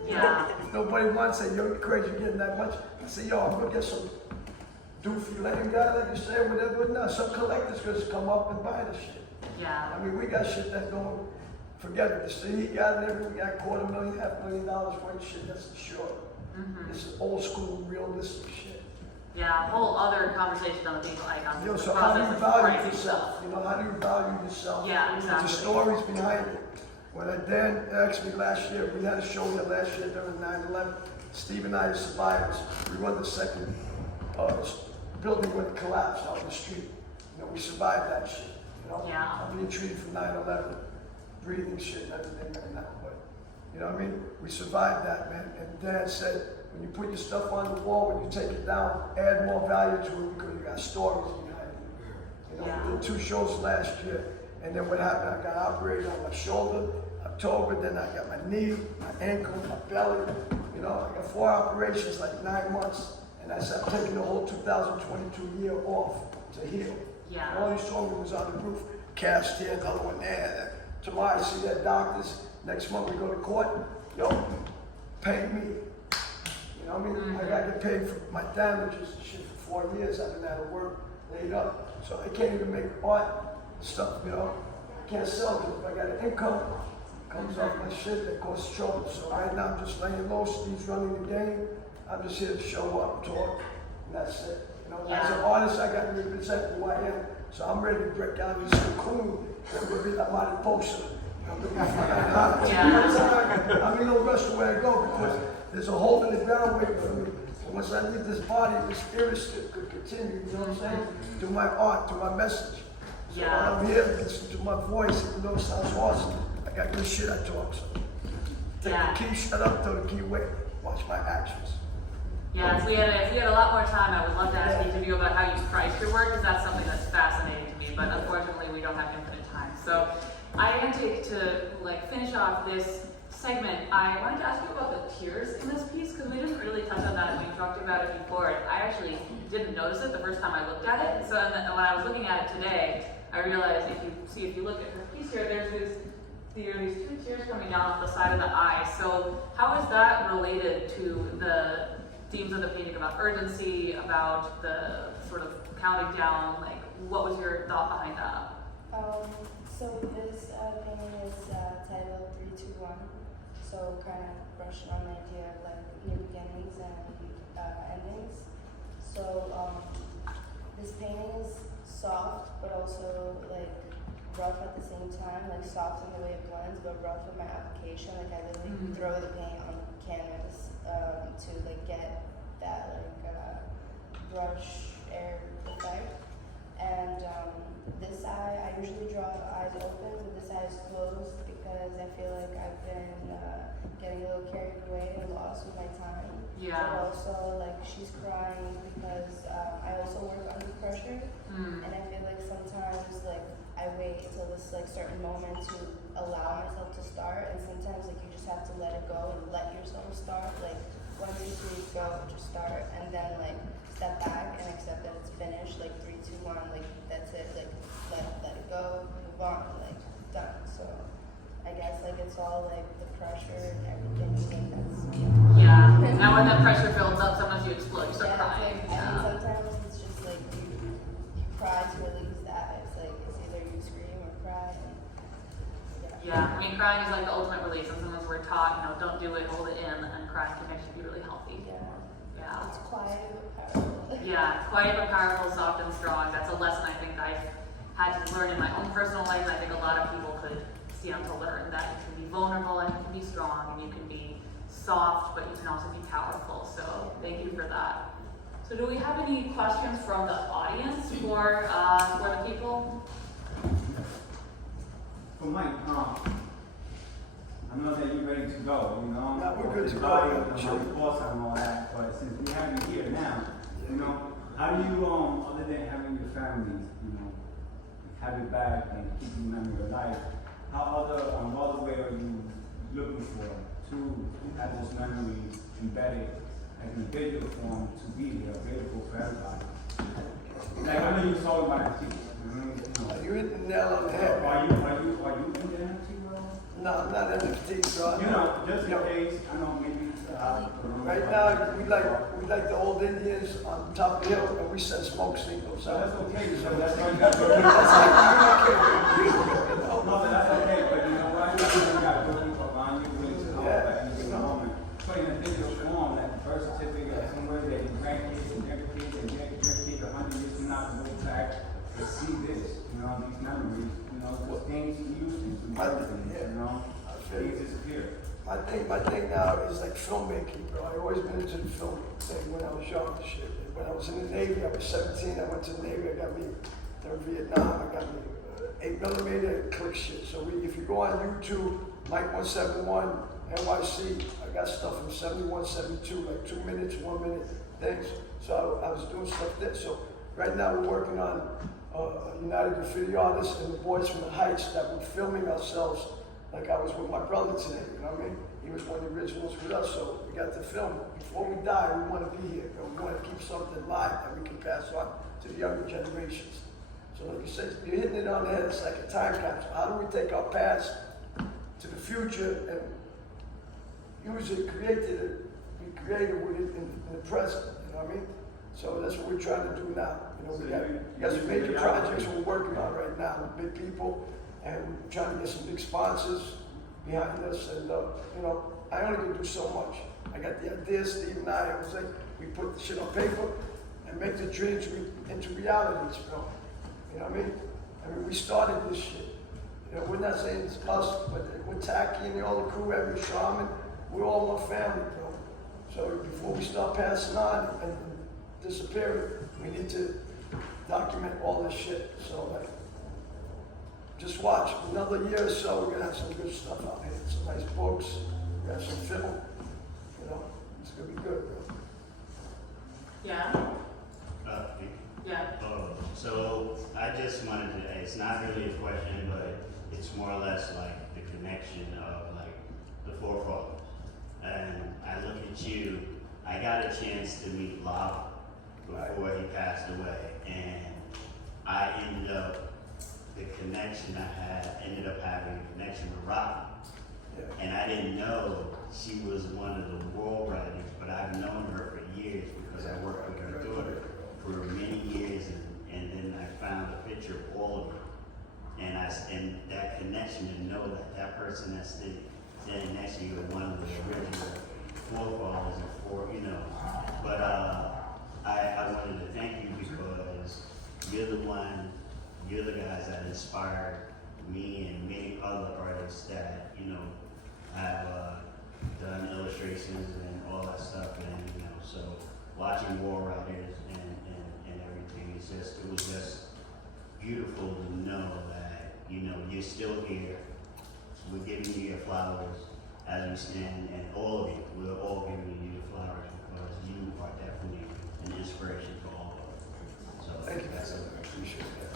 Yeah. If nobody wants it, yo, you're crazy, you're getting that much. I said, yo, I'm gonna get some doofy lame guy, like you say, whatever. No, some collectors just come up and buy the shit. Yeah. I mean, we got shit that going, forget it. The city got and everything, we got $250,000, $500,000 worth of shit, that's for sure. This is old school, realistic shit. Yeah, a whole other conversation on the digital icons. Yo, The so how do process you is value crazy yourself? You know, how do you value yourself? Yeah, exactly. The stories behind it. When Dan asked me last year, we had a show here last year during 9/11. Steve and I are survivors. We run the second building when it collapsed out in the street. You know, we survived that shit. You know, Yeah. I'm being treated for 9/11, breathing shit and everything right now. But you know what I mean? We survived that, man. And Dan said, when you put your stuff on the wall, when you take it down, add more value to it because you got stories behind it. You know, Yeah. we did 2 shows last year, and then what happened? I got operated on my shoulder, October, then I got my knee, my ankle, my belly. You know, I got 4 operations, like 9 months, and I said I'm taking the whole 2022 year off to heal. Yeah. And all he told me was on the roof, cast here, another one there. Tomorrow I see that doctors. Next month we go to court. Yo, pay me. You know what I mean? I gotta get paid for my damages and shit for 4 years. I've been out of work, laid up. So I can't even make art stuff, you know? I can't sell it. If I got an income, comes off my shit that costs trouble. So right now I'm just laying low. Steve's running the game. I'm just here to show up, talk, and that's it. You know, as an artist, I got to represent who I am. So I'm ready to break out of this cocoon and go be like Mariposa. I'm gonna be flying high. I'm in no rush to where I go because there's a hole in the ground waiting for me. And once I leave this body, the spirit could continue, you know what I'm saying? Through my art, through my message. So while I'm here, listen to my voice, even though it sounds awesome, I got good shit I talk. So take the key, shut up, throw the key away, watch my actions. Yeah, if we had a lot more time, I would love to ask each of you about how you price your work, because that's something that's fascinating to me, but unfortunately we don't have infinite time. So I am to finish off this segment, I wanted to ask you about the tiers in this piece, because we didn't really touch on that and we talked about it before. I actually didn't notice it the first time I looked at it, so when I was looking at it today, I realized if you look at her piece here, there are these 2 tiers coming down off the side of the eye. So how is that related to the themes of the painting about urgency, about the sort of counting down? Like, what was your thought behind that? So this painting is titled 3, 2, 1. So kind of brushing on the idea of like new beginnings and endings. So this painting is soft, but also like rough at the same time, like soft in the way it blends, but rough in my application. Like I literally throw the paint on canvas to like get that like brush air effect. And this eye, I usually draw the eyes open, but this eye is closed because I feel like I've been getting a little carried away and lost with my time. Yeah. But also, like, she's crying because I also work under pressure, and I feel like sometimes, like, I wait until this, like, certain moment to allow myself to start, and sometimes, like, you just have to let it go and let yourself start. Like, 1, 2, 3, go, just start, and then, like, step back and accept that it's finished. Like, 3, 2, 1, like, that's it. Like, let it go, move on, like, done. So, I guess, like, it's all, like, the pressure and everything, like, that's, Yeah. Now when that pressure builds up, sometimes you explode, you start crying. I mean, sometimes it's just like you cry to release that. It's like it's either you scream or cry. And, Yeah, I mean, crying is like the ultimate release. And sometimes we're taught, don't do it, hold it in, and crying can actually be really healthy. Yeah. It's quiet but powerful. Yeah, quiet but powerful, soft and strong. That's a lesson I think I've had to learn in my own personal life. And I think a lot of people could stand to learn that you can be vulnerable and you can be strong and you can be soft, but you can also be powerful. So thank you for that. So do we have any questions from the audience for the people? For Mike, I know that you're ready to go, Yeah, we're good to go. Body, Sure. boss and all that, but since we have you here now, how do you, other than having your family, have it back and keeping them in your life, what other way are you looking for to have those memories embedded like in video form to be available for everybody? Like I know you talking about it, You hit the nail on the head. Are you in the NFT world? No, I'm not NFT, so Just in case, I know maybe. Right now, we like the old Indians on top of the hill, and we send smoke signals So out. that's okay, so that's why you got to No, but that's okay, but you know what, you got good people around you, willing to help at any given moment. So in a digital form, like a birth certificate, somewhere that your grandkids and their kids and their kids 100 years from now can look back to see this, these memories, the things you used to do, things disappear. My thing now is like filmmaking, bro. I always been into the film thing when I was young and shit. When I was in the Navy, I was 17, I went to the Navy, I got me, during Vietnam, I got me 8mm click shit. So if you go on YouTube, Mike 171, NYC, I got stuff from 71, 72, like 2 minutes, 1 minute things. So I was doing stuff there. So right now we're working on United Graffiti Artists and the boys from the Heights that were filming ourselves like I was with my brother today, you know what I mean? He was one of the originals with us, so we got to film. Before we die, we want to be here. We want to keep something live that we can pass on to the younger generations. So like you said, you're hitting it on the head. It's like a time capsule. How do we take our past to the future and use it, be creative with it in the present, you know what I mean? So that's what we're trying to do now. We got some major projects we're working on right now with big people. And we're trying to get some big sponsors behind us, and I only can do so much. I got the idea, Steve and I was like, we put the shit on paper and make the dreams into realities, bro. You know what I mean? I mean, we started this shit. We're not saying it's us, but we're Tacky and all the crew, every shaman, we're all one family, bro. So before we start passing on and disappearing, we need to document all this shit. So like, just watch. Another year or so, we're gonna have some good stuff out here. Some nice books. We have some film. It's gonna be good, bro. Yeah. Yeah. So I just wanted to. It's not really a question, but it's more or less like the connection of like the forefathers. And I look at you. I got a chance to meet Lava before he passed away, and I ended up. The connection I had, ended up having a connection with Rocky. Yeah. And I didn't know she was one of the world writers, but I've known her for years because I worked with her daughter for many years, and then I found a picture of all of them. And that connection to know that person that's standing next to you is one of the original forefathers but I wanted to thank you because you're the guys that inspired me and many other artists that, you know, have done illustrations and all that stuff, and, you know, so watching War Riders and everything, it was just beautiful to know that, you know, you're still here. We're giving you your flowers as we stand, and all of you, we're all giving you your flowers because you are definitely an inspiration for all of us. So Thank you. that's it. I appreciate that.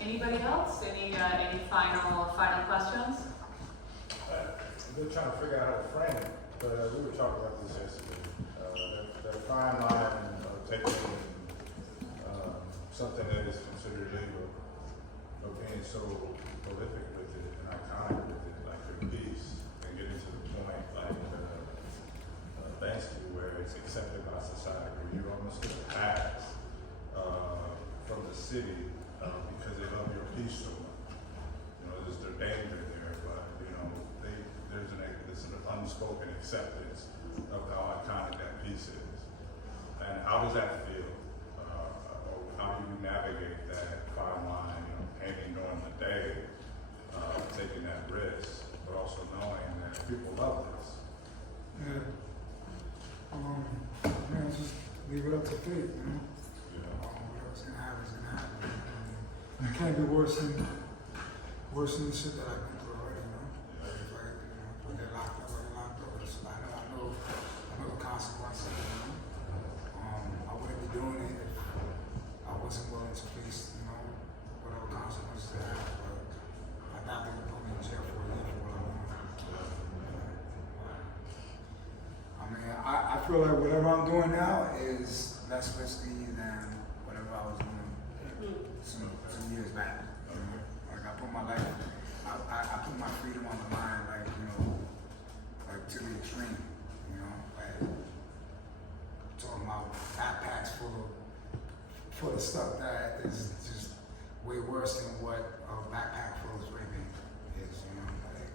Anybody else? Any final questions? We're trying to figure out how to frame it, but we were talking about this yesterday. That fine line of taking something that is considered legal, but being so prolific with it and iconic with it, like your piece, and getting to the point like Banksy, where it's accepted by society, where you almost get a pass from the city because they love your piece so much. You know, there's their danger there, but you know, there's an unspoken acceptance of how iconic that piece is. And how does that feel? Or how do you navigate that fine line, you know, painting during the day, taking that risk, but also knowing that people love this? Yeah. Man, just leave it up to fate, you know? Whatever's gonna happen is gonna happen. It can't be worse than the shit that I've been through already, you know? It's like, you know, when they're locked up, so I know the consequences, you know? I wouldn't be doing it if I wasn't willing to face, you know, whatever consequences I have, but I doubt they would put me in jail for a year for what I'm doing. I mean, I feel like whatever I'm doing now is less risky than whatever I was doing some years back. You know? Like I put my life, I put my freedom on the line, like, you know, like to the extreme, you know, like talking about backpacks full of stuff that is just way worse than what a backpack full of spray paint is, you know, like,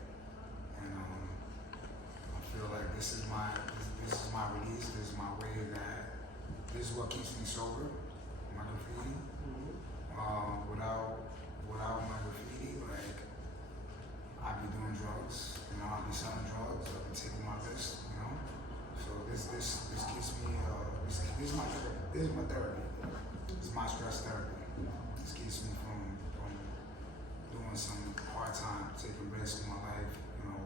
and I feel like this is my release, this is my way this is what keeps me sober, my graffiti. Without my graffiti, like, I'd be doing drugs, you know, I'd be selling drugs, I'd be taking my list, you know. So this keeps me, this is my therapy. This is my stress therapy. This keeps me from doing some part-time, taking risks in my life, you know,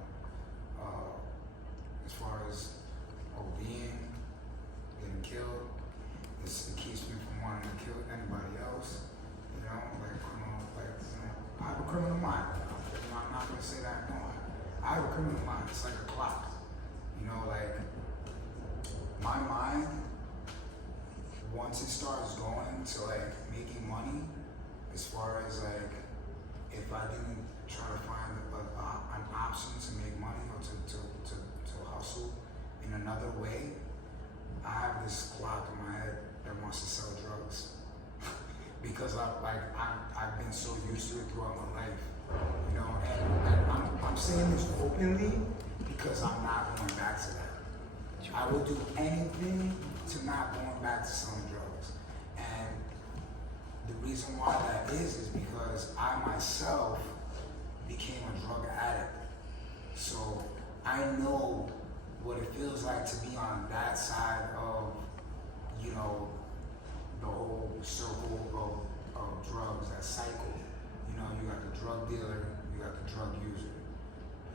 as far as ODing, getting killed. It keeps me from wanting to kill anybody else. You know, like criminal, like, you know, I have a criminal mind. You know, I'm not gonna say that, no. I have a criminal mind. It's like a clock. You know, like my mind, once it starts going to like making money, as far as like if I didn't try to find an option to make money or to hustle in another way, I have this clock in my head that wants to sell drugs. Because I've been so used to it throughout my life, you know, and I'm saying this openly because I'm not going back to that. I will do anything to not going back to selling drugs. And the reason why that is because I myself became a drug addict. So I know what it feels like to be on that side of, you know, the whole circle of drugs, that cycle. You know, you got the drug dealer, you got the drug user.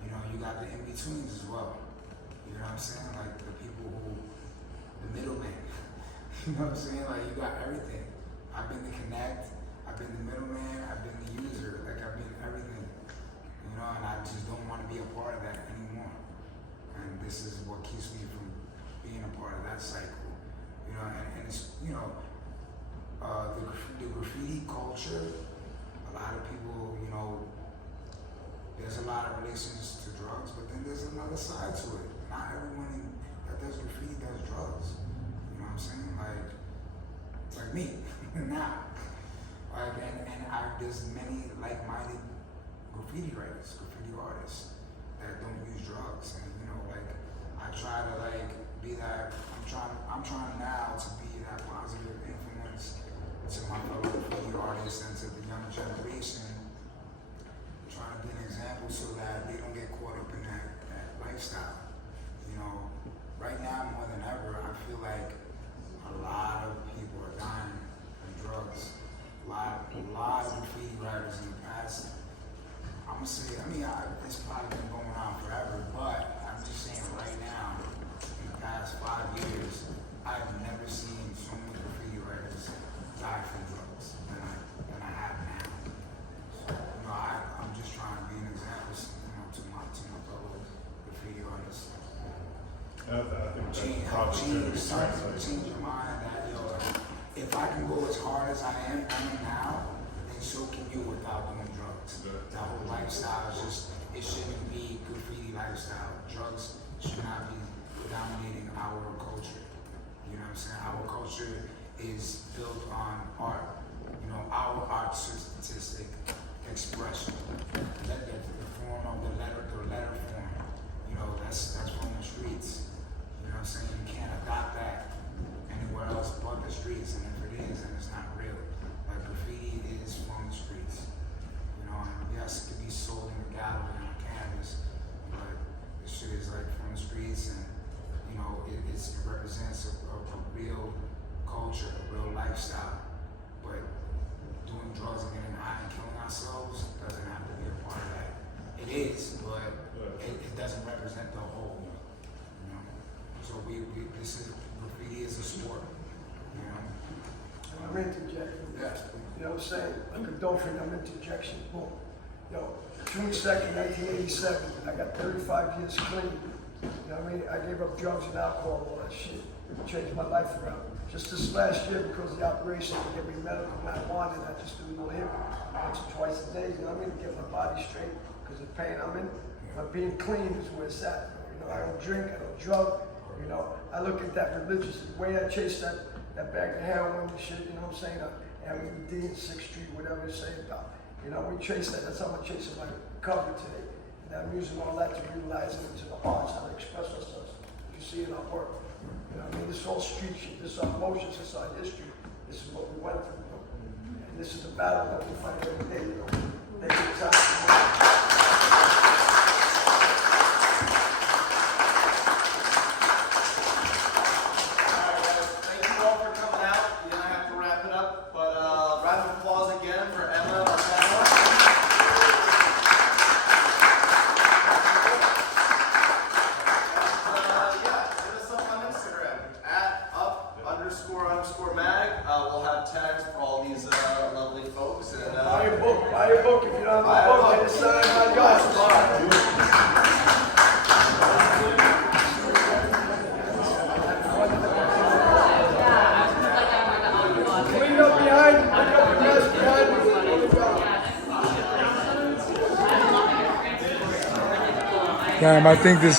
You know, you got the in-betweens as well. You know what I'm saying? Like the people the middleman. You know what I'm saying? Like you got everything. I've been the connect, I've been the middleman, I've been the user, like I've been everything. You know, and I just don't want to be a part of that anymore. And this is what keeps me from being a part of that cycle. You know, and it's, you know, the graffiti culture, a lot of people, you know, there's a lot of relations to drugs, but then there's another side to it. Not everyone that does graffiti does drugs. You know what I'm saying? Like me, now. Like, and there's many like-minded graffiti writers, graffiti artists that don't use drugs. And you know, like I try to like be that. I'm trying now to be that positive influence to my fellow graffiti artists and to the young generation. I'm trying to be an example so that they don't get caught up in that lifestyle. You know, right now more than ever, I feel like a lot of people are dying from drugs. A lot of graffiti writers in the past. I'm gonna say, it's probably been going on forever, but I'm just saying right now, in the past 5 years, I've never seen so many graffiti writers die from drugs than I have now. So, you know, I'm just trying to be an example, you know, to my fellow graffiti artists. I think that's probably Change your mind that, yo, if I can go as hard as I am now, then so can you without doing drugs. That whole lifestyle is just, it shouldn't be graffiti lifestyle. Drugs should not be dominating our culture. You know what I'm saying? Our culture is built on art. You know, our artistic expression. The form of the letter form. You know, that's from the streets. You know what I'm saying? You can't adopt that anywhere else but the streets, and if it is, then it's not real. Like graffiti is from the streets. You know, and yes, it could be sold in the gallery on a canvas, but this shit is like from the streets, and you know, it represents a real culture, a real lifestyle. But doing drugs and getting high and killing ourselves doesn't have to be a part of that. It is, but it doesn't represent the whole. You know, so graffiti is a sport. You know. I'm interjecting. Yes. You know what I'm saying? Like a dolphin, I'm interjection. Boom. Yo, June 2nd, 1987, I got 35 years clean. You know what I mean? I gave up drugs and alcohol, all that shit. It changed my life around. Just this last year, because of the operation, to get me medical marijuana, and I just do a little hip once or twice a day, you know what I mean? To get my body straight, because of the pain I'm in. But being clean is where it's at. You know, I don't drink, I don't drug. You know, I look at that religiously. The way I chase that bag of heroin and shit, you know what I'm saying? Avenue D and 6th Street, whatever it's saying about. You know, we chase that. That's how I'm chasing my recovery today. And I'm using all that to utilize it into the arts, how to express ourselves. You see in our work. You know what I mean? This whole street shit, this is our emotions, this is our history. This is what we went through. You know? And this is the battle that we fight every day. You know? They get time. __mag. We'll have tags for all these lovely folks. And, buy a book if you don't have a book. Get it signed by God. Clean up behind you, pick up your mess behind you. Damn, I think this